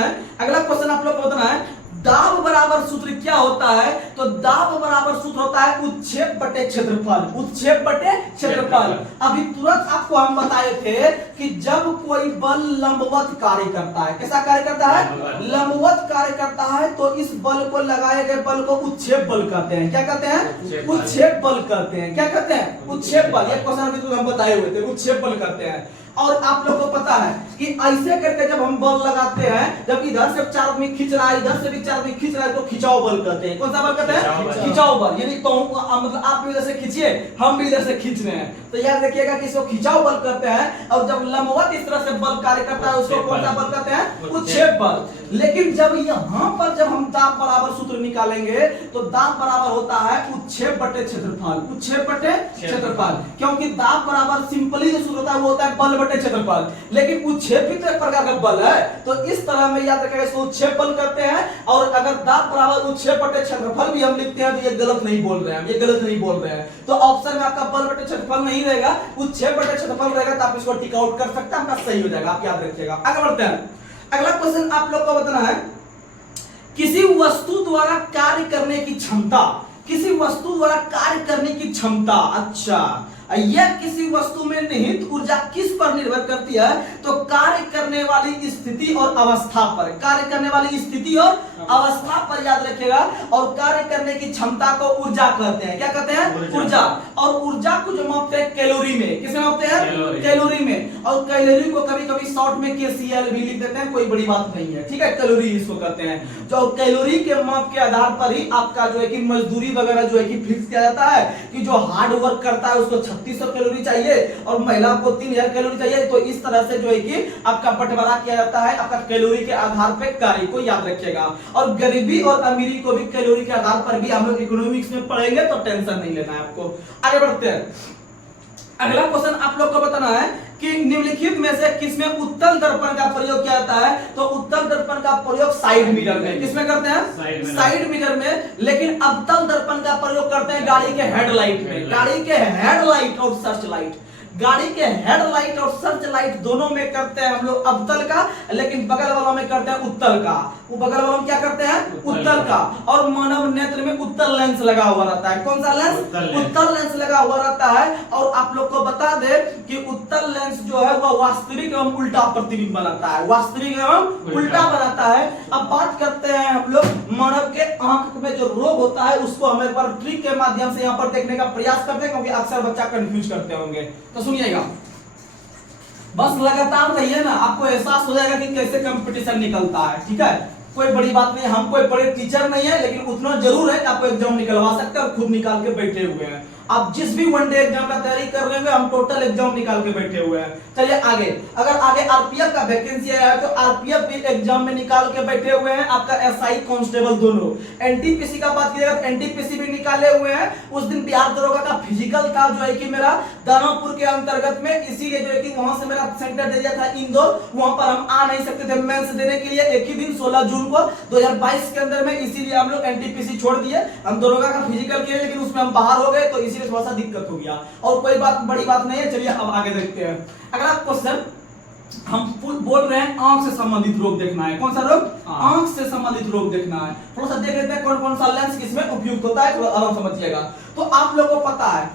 है, दाब बराबर सूत्र क्या होता है? तो दाब बराबर सूत्र होता है उच्छेद बटे क्षेत्रफल, उच्छेद बटे क्षेत्रफल। अभी तुरंत आपको हम बताए थे कि जब कोई बल लंबवत कार्य करता है, कैसा कार्य करता है? लंबवत कार्य करता है, तो इस बल को लगाए गए बल को उच्छेद बल कहते हैं। क्या कहते हैं? उच्छेद बल कहते हैं। क्या कहते हैं? उच्छेद बल। ये क्वेश्चन अभी हम बताए हुए थे, उच्छेद बल कहते हैं। और आप लोगों को पता है कि ऐसे करके जब हम बल लगाते हैं, जब इधर से 4 आदमी खींच रहा है, इधर से भी 4 आदमी खींच रहा है, तो खिंचाव बल कहते हैं। कौन सा बल कहते हैं? खिंचाव बल। यानी तो मतलब आप भी इधर से खींचिए, हम भी इधर से खींच रहे हैं, तो याद रखिएगा कि इसको खिंचाव बल कहते हैं। और जब लंबवत इस तरह से बल कार्य करता है उसको कौन सा बल कहते हैं? उच्छेद बल। लेकिन जब यहाँ पर जब हम दाब बराबर सूत्र निकालेंगे तो दाब बराबर होता है उच्छेद बटे क्षेत्रफल, उच्छेद बटे क्षेत्रफल। क्योंकि दाब बराबर सिंपली जो सूत्र होता है वो होता है बल बटे क्षेत्रफल, लेकिन उच्छेद भी तो एक प्रकार का बल है, तो इस तरह में याद रखिएगा इसको उच्छेद बल करते हैं। और अगर दाब बराबर उच्छेद बटे क्षेत्रफल भी हम लिखते हैं तो ये गलत नहीं बोल रहे हैं, ये गलत नहीं बोल रहे हैं। तो ऑप्शन में आपका बल बटे क्षेत्रफल नहीं रहेगा, उच्छेद बटे क्षेत्रफल रहेगा, तो आप इसको टिक आउट कर सकते हैं, आपका सही हो जाएगा। आप याद रखिएगा। आगे बढ़ते हैं। अगला क्वेश्चन आप लोग को बताना है, किसी वस्तु द्वारा कार्य करने की क्षमता, किसी वस्तु द्वारा कार्य करने की क्षमता। अच्छा, यह किसी वस्तु में निहित ऊर्जा किस पर निर्भर करती है? तो कार्य करने वाली स्थिति और अवस्था पर, कार्य करने वाली स्थिति और अवस्था पर याद रखिएगा। और कार्य करने की क्षमता को ऊर्जा कहते हैं। क्या कहते हैं? ऊर्जा। और ऊर्जा को जो मापते हैं कैलोरी में, किसमें मापते हैं? कैलोरी में। और कैलोरी को कभी कभी शॉर्ट में KCL भी लिख देते हैं, कोई बड़ी बात नहीं है, ठीक है। कैलोरी इसको कहते हैं। जो कैलोरी के माप के आधार पर ही आपका जो है कि मजदूरी वगैरह जो है कि फिक्स किया जाता है, कि जो हार्ड वर्क करता है उसको 3600 कैलोरी चाहिए और महिला को 3000 कैलोरी चाहिए। तो इस तरह से जो है कि आपका बंटवारा किया जाता है आपका कैलोरी के आधार पर कार्य को, याद रखिएगा। और गरीबी और अमीरी को भी कैलोरी के आधार पर भी हम लोग इकोनॉमिक्स में पढ़ेंगे, तो टेंशन नहीं लेना है आपको। आगे बढ़ते हैं। अगला क्वेश्चन आप लोग को बताना है कि निम्नलिखित में से किसमें उत्तल दर्पण का प्रयोग किया जाता है? तो उत्तल दर्पण का प्रयोग साइड मिरर में, किसमें करते हैं? साइड मिरर में। लेकिन अवतल दर्पण का प्रयोग करते हैं गाड़ी के हेडलाइट में, गाड़ी के हेडलाइट और सर्च लाइट। गाड़ी के हेडलाइट और सर्च लाइट दोनों में करते हैं हम लोग अवतल का, लेकिन बगल वालों में करते हैं उत्तल का। वो बगल वालों में क्या करते हैं? उत्तल का। और मानव नेत्र में उत्तल लेंस लगा हुआ रहता है। कौन सा लेंस? उत्तल लेंस लगा हुआ रहता है। और आप लोग को बता दे कि उत्तल लेंस जो है वह वास्तविक एवं उल्टा प्रतिबिंब बनाता है, वास्तविक एवं उल्टा बनाता है। अब बात करते हैं हम लोग मानव के आंख में जो रोग होता है उसको हम एक बार ट्रिक के माध्यम से यहाँ पर देखने का प्रयास करते हैं, क्योंकि अक्सर बच्चा कंफ्यूज करते होंगे। तो सुनिएगा, बस लगातार रहिए ना, आपको एहसास हो जाएगा कि कैसे कंपटीशन निकलता है, ठीक है। कोई बड़ी बात नहीं, हम कोई बड़े टीचर नहीं है, लेकिन उतना जरूर है कि आपको एग्जाम निकलवा सकते हैं और खुद निकाल के बैठे हुए हैं। आप जिस भी वनडे एग्जाम का तैयारी कर रहे हैं हम टोटल एग्जाम निकाल के बैठे हुए हैं। चलिए आगे, अगर आगे आरपीएफ का वैकेंसी आया है तो आरपीएफ भी एग्जाम में निकाल के बैठे हुए हैं, आपका एसआई कांस्टेबल दोनों। एनटीपीसी का बात कीजिएगा तो एनटीपीसी भी निकाले हुए हैं। उस दिन बिहार दरोगा का फिजिकल था जो है कि मेरा दानापुर के अंतर्गत में, इसीलिए जो है कि वहां से मेरा सेंटर दे दिया था इंदौर, वहां पर हम आ नहीं सकते थे मेंस देने के लिए एक ही दिन 16 जून को 2022 के अंदर में, इसीलिए हम लोग एनटीपीसी छोड़ दिए। हम दरोगा का फिजिकल किए लेकिन उसमें हम बाहर हो गए तो इसीलिए थोड़ा सा दिक्कत हो गया, और कोई बात बड़ी बात नहीं है। चलिए अब आगे देखते हैं। अगला क्वेश्चन हम बोल रहे हैं आंख से संबंधित रोग देखना है। कौन सा रोग? आंख से संबंधित रोग देखना है। थोड़ा सा देख लेते हैं कौन कौन सा लेंस किसमें उपयुक्त होता है, थोड़ा आराम समझिएगा। तो आप लोगों को पता है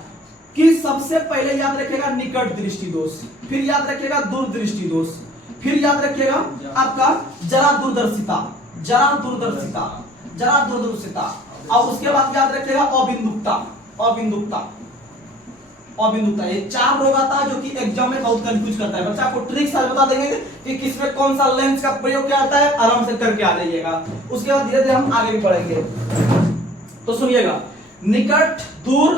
कि सबसे पहले याद रखिएगा निकट दृष्टि दोष, फिर याद रखिएगा दूरदृष्टि दोष, फिर याद रखिएगा आपका जरा दूरदर्शिता, जरा दूरदर्शिता, जरा दूरदर्शिता, और उसके बाद याद रखिएगा अबिंदुकता, अबिंदुकता, अबिंदुकता। ये 4 रोग आता है जो कि एग्जाम में बहुत कंफ्यूज करता है। बच्चा आपको ट्रिक्स आज बता देंगे कि किसमें कौन सा लेंस का प्रयोग किया जाता है, आराम से करके आ जाइएगा। उसके बाद धीरे धीरे हम आगे भी बढ़ेंगे। तो सुनिएगा, निकट, दूर,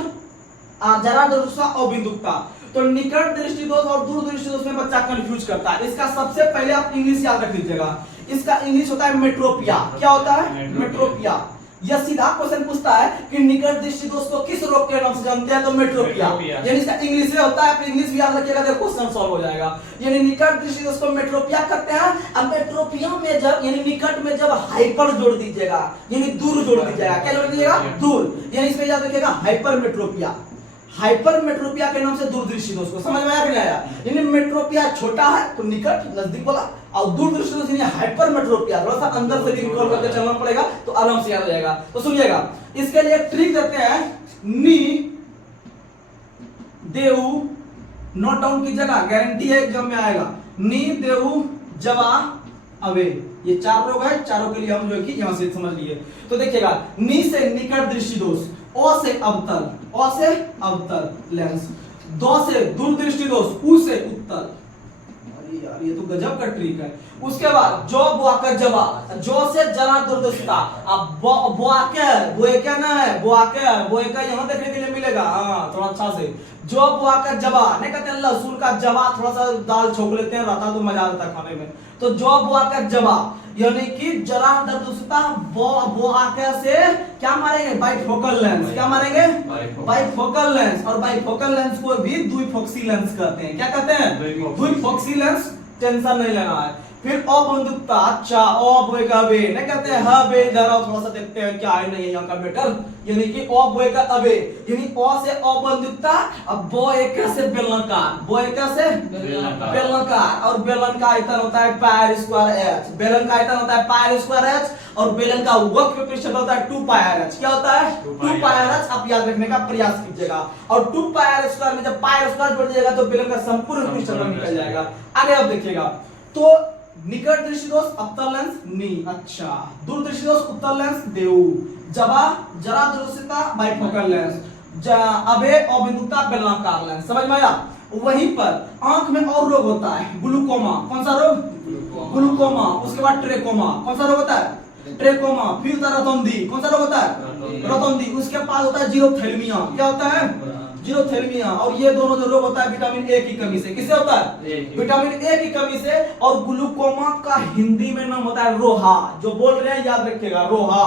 जरा दूरदर्शिता, अबिंदुकता। तो निकट दृष्टि दोष और दूर दृष्टि दोष में बच्चा कंफ्यूज करता है। इसका सबसे पहले आप इंग्लिश याद रख लीजिएगा। इसका इंग्लिश होता है मेट्रोपिया। क्या होता है? मेट्रोपिया। यह सीधा क्वेश्चन पूछता है कि निकट दृष्टि दोष को किस रोग के नाम से जानते हैं, तो मेट्रोपिया। यानी इसका इंग्लिश में होता है, आप इंग्लिश भी याद रखिएगा तो क्वेश्चन सॉल्व हो जाएगा। यानी निकट दृष्टि दोष को मेट्रोपिया कहते हैं। अब मेट्रोपिया में जब यानी निकट में जब हाइपर जोड़ दीजिएगा यानी दूर जोड़ दीजिएगा, क्या जोड़ दीजिएगा? दूर। यानी इसमें याद रखिएगा हाइपर मेट्रोपिया, हाइपर मेट्रोपिया के नाम से दूरदृष्टि दोष को समझ में आया कि नहीं आया? यानी मेट्रोपिया छोटा है तो निकट नजदीक वाला, और दूरदृष्टि दोष यानी हाइपर मेट्रोपिया, थोड़ा सा अंदर से भी रिकॉल करके चलना पड़ेगा तो आराम से याद हो जाएगा। तो सुनिएगा, इसके लिए ट्रिक देते हैं, नी देऊ, नोट डाउन कीजिएगा, गारंटी है एग्जाम में आएगा। नी देऊ जवा अवे, ये 4 रोग है, चारों के लिए हम जो है कि यहां से समझ लिए। तो देखिएगा, नी से निकट दृष्टि दोष, ओ से अवतल, ओ से अवतल लेंस, दो से दूरदृष्टि दोष, उ से उत्तल। अरे यार ये तो गजब का ट्रिक है। उसके बाद जो बुआकर जवा, जो से जरा दूरदर्शिता। अब बुआकर बुएका ना है, बुआकर बुएका यहां देखने के लिए मिलेगा, हाँ थोड़ा अच्छा से। जो बुआकर जवा नहीं कहते लहसुन का जवा, थोड़ा सा दाल छोक लेते हैं, रहता तो मजा आता खाने में। तो जो बुआकर जवा यानी कि जरा दूरदर्शिता, बुआकर से क्या मारेंगे? Bifocal lens. क्या मारेंगे? Bifocal lens. और बाइफोकल लेंस को भी द्विफोक्सी लेंस कहते हैं। क्या कहते हैं? द्विफोक्सी लेंस। टेंशन नहीं लेना है। फिर अबंधुकता, अच्छा अबोए का बे नहीं कहते हैं, ह बे जरा थोड़ा सा देखते हैं क्या है नहीं है यहाँ का बेटर, यानी कि अबोए का अबे, यानी अ से अबंधुकता, अब बोए का से बेलनाकार, बोए का से बेलनाकार, और बेलन का आयतन होता है पाई स्क्वायर एच, बेलन का आयतन होता है पाई स्क्वायर एच, और बेलन का वक्र पृष्ठ होता है 2 पाई आर एच। क्या होता है? 2 पाई आर एच। आप याद रखने का प्रयास कीजिएगा। और 2 पाई आर स्क्वायर में जब पाई स्क्वायर जोड़ दीजिएगा तो बेलन का संपूर्ण पृष्ठफल निकल जाएगा। आगे आप देखिएगा, तो निकट दृष्टि दोष अवतल लेंस नी, अच्छा, दूरदृष्टि दोष उत्तल लेंस देऊ, जवा जरा दूरदर्शिता बाइफोकल लेंस, अबे अबिंदुकता बेलनाकार लेंस। समझ में आया? वहीं पर आंख में और रोग होता है, ग्लूकोमा। कौन सा रोग? ग्लूकोमा। उसके बाद ट्रेकोमा। कौन सा रोग होता है? ट्रेकोमा। फिर रतौंधी। कौन सा रोग होता है? रतौंधी। उसके बाद होता है जीरोथेल्मिया। क्या होता है? जीरोथेल्मिया। और ये दोनों जो रोग होता है विटामिन ए की कमी से। किससे होता है? विटामिन ए की कमी से। और ग्लूकोमा का हिंदी में नाम होता है रोहा। जो बोल रहे हैं याद रखिएगा, रोहा।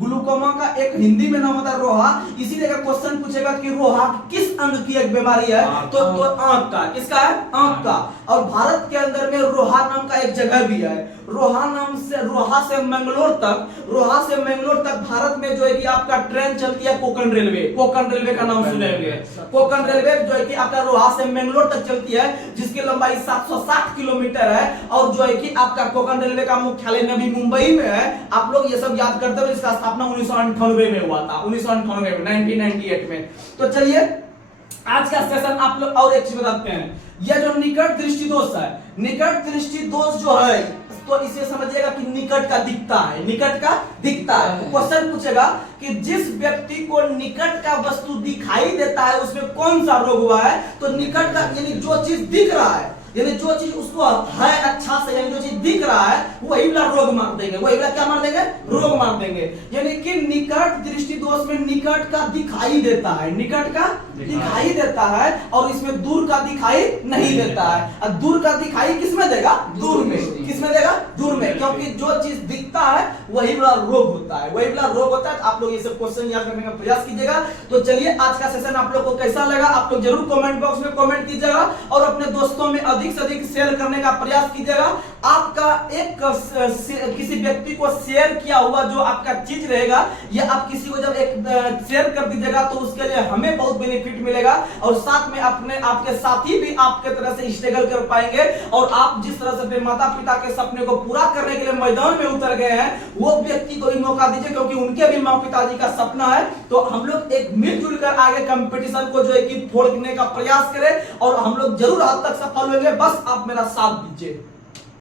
ग्लूकोमा का एक हिंदी में नाम होता है रोहा। इसीलिए क्वेश्चन पूछेगा कि रोहा किस अंग की एक बीमारी है, तो आंख का। किसका है? आंख का। और भारत के अंदर में रोहा नाम का एक जगह भी है। रोहा नाम से, रोहा से मंगलोर तक भारत में जो है कि आपका ट्रेन चलती है कोंकण रेलवे। कोंकण रेलवे का नाम सुने होंगे। कोंकण रेलवे जो है कि आपका रोहा से मंगलोर तक चलती है, जिसकी लंबाई 760 किलोमीटर है। और जो है कि आपका कोंकण रेलवे का मुख्यालय नवी मुंबई में है। आप लोग ये सब याद करते हुए, इसका स्थापना 1998 में हुआ था, 1998 में, 1998 में। तो चलिए आज का सेशन आप लोग और एक चीज बताते हैं। यह जो निकट दृष्टि दोष है, निकट दृष्टि दोष जो है, तो इसे समझिएगा कि निकट का दिखता है, निकट का दिखता है। क्वेश्चन पूछेगा कि जिस व्यक्ति को निकट का वस्तु दिखाई देता है उसमें कौन सा रोग हुआ है, तो निकट का यानी जो चीज दिख रहा है, यानी जो चीज उसको है अच्छा से, यानी जो चीज दिख रहा है वही वाला रोग मार देंगे, वही वाला क्या मार देंगे, रोग मार देंगे। यानी कि निकट दृष्टि दोष में निकट का दिखाई देता है, निकट का दिखाई देता है, और इसमें दूर का दिखाई नहीं देता है। और दूर का दिखाई किसमें देगा, दूर में, किसमें देगा, दूर में, क्योंकि जो चीज दिखता है वही वाला रोग होता है, वही वाला रोग होता है। आप लोग ये सब क्वेश्चन याद करने का प्रयास कीजिएगा। तो चलिए आज का सेशन आप लोग को कैसा लगा, आप लोग जरूर कमेंट बॉक्स में कमेंट कीजिएगा और अपने दोस्तों में अधिक से अधिक शेयर करने का प्रयास कीजिएगा। आपका एक किसी व्यक्ति को शेयर किया हुआ जो आपका चीज रहेगा, ये आप किसी को जब एक शेयर कर दीजिएगा तो उसके लिए हमें बहुत बेनिफिट मिलेगा, और साथ में अपने आपके साथी भी आपके तरह से स्ट्रगल कर पाएंगे। और आप जिस तरह से अपने माता पिता के सपने को पूरा करने के लिए मैदान में उतर गए हैं, वो व्यक्ति को भी मौका दीजिए, क्योंकि उनके भी माँ पिताजी का सपना है। तो हम लोग एक मिलजुल कर आगे कंपटीशन को जो है कि फोड़ने का प्रयास करें, और हम लोग जरूर हद तक सफल होंगे। बस आप मेरा साथ दीजिए।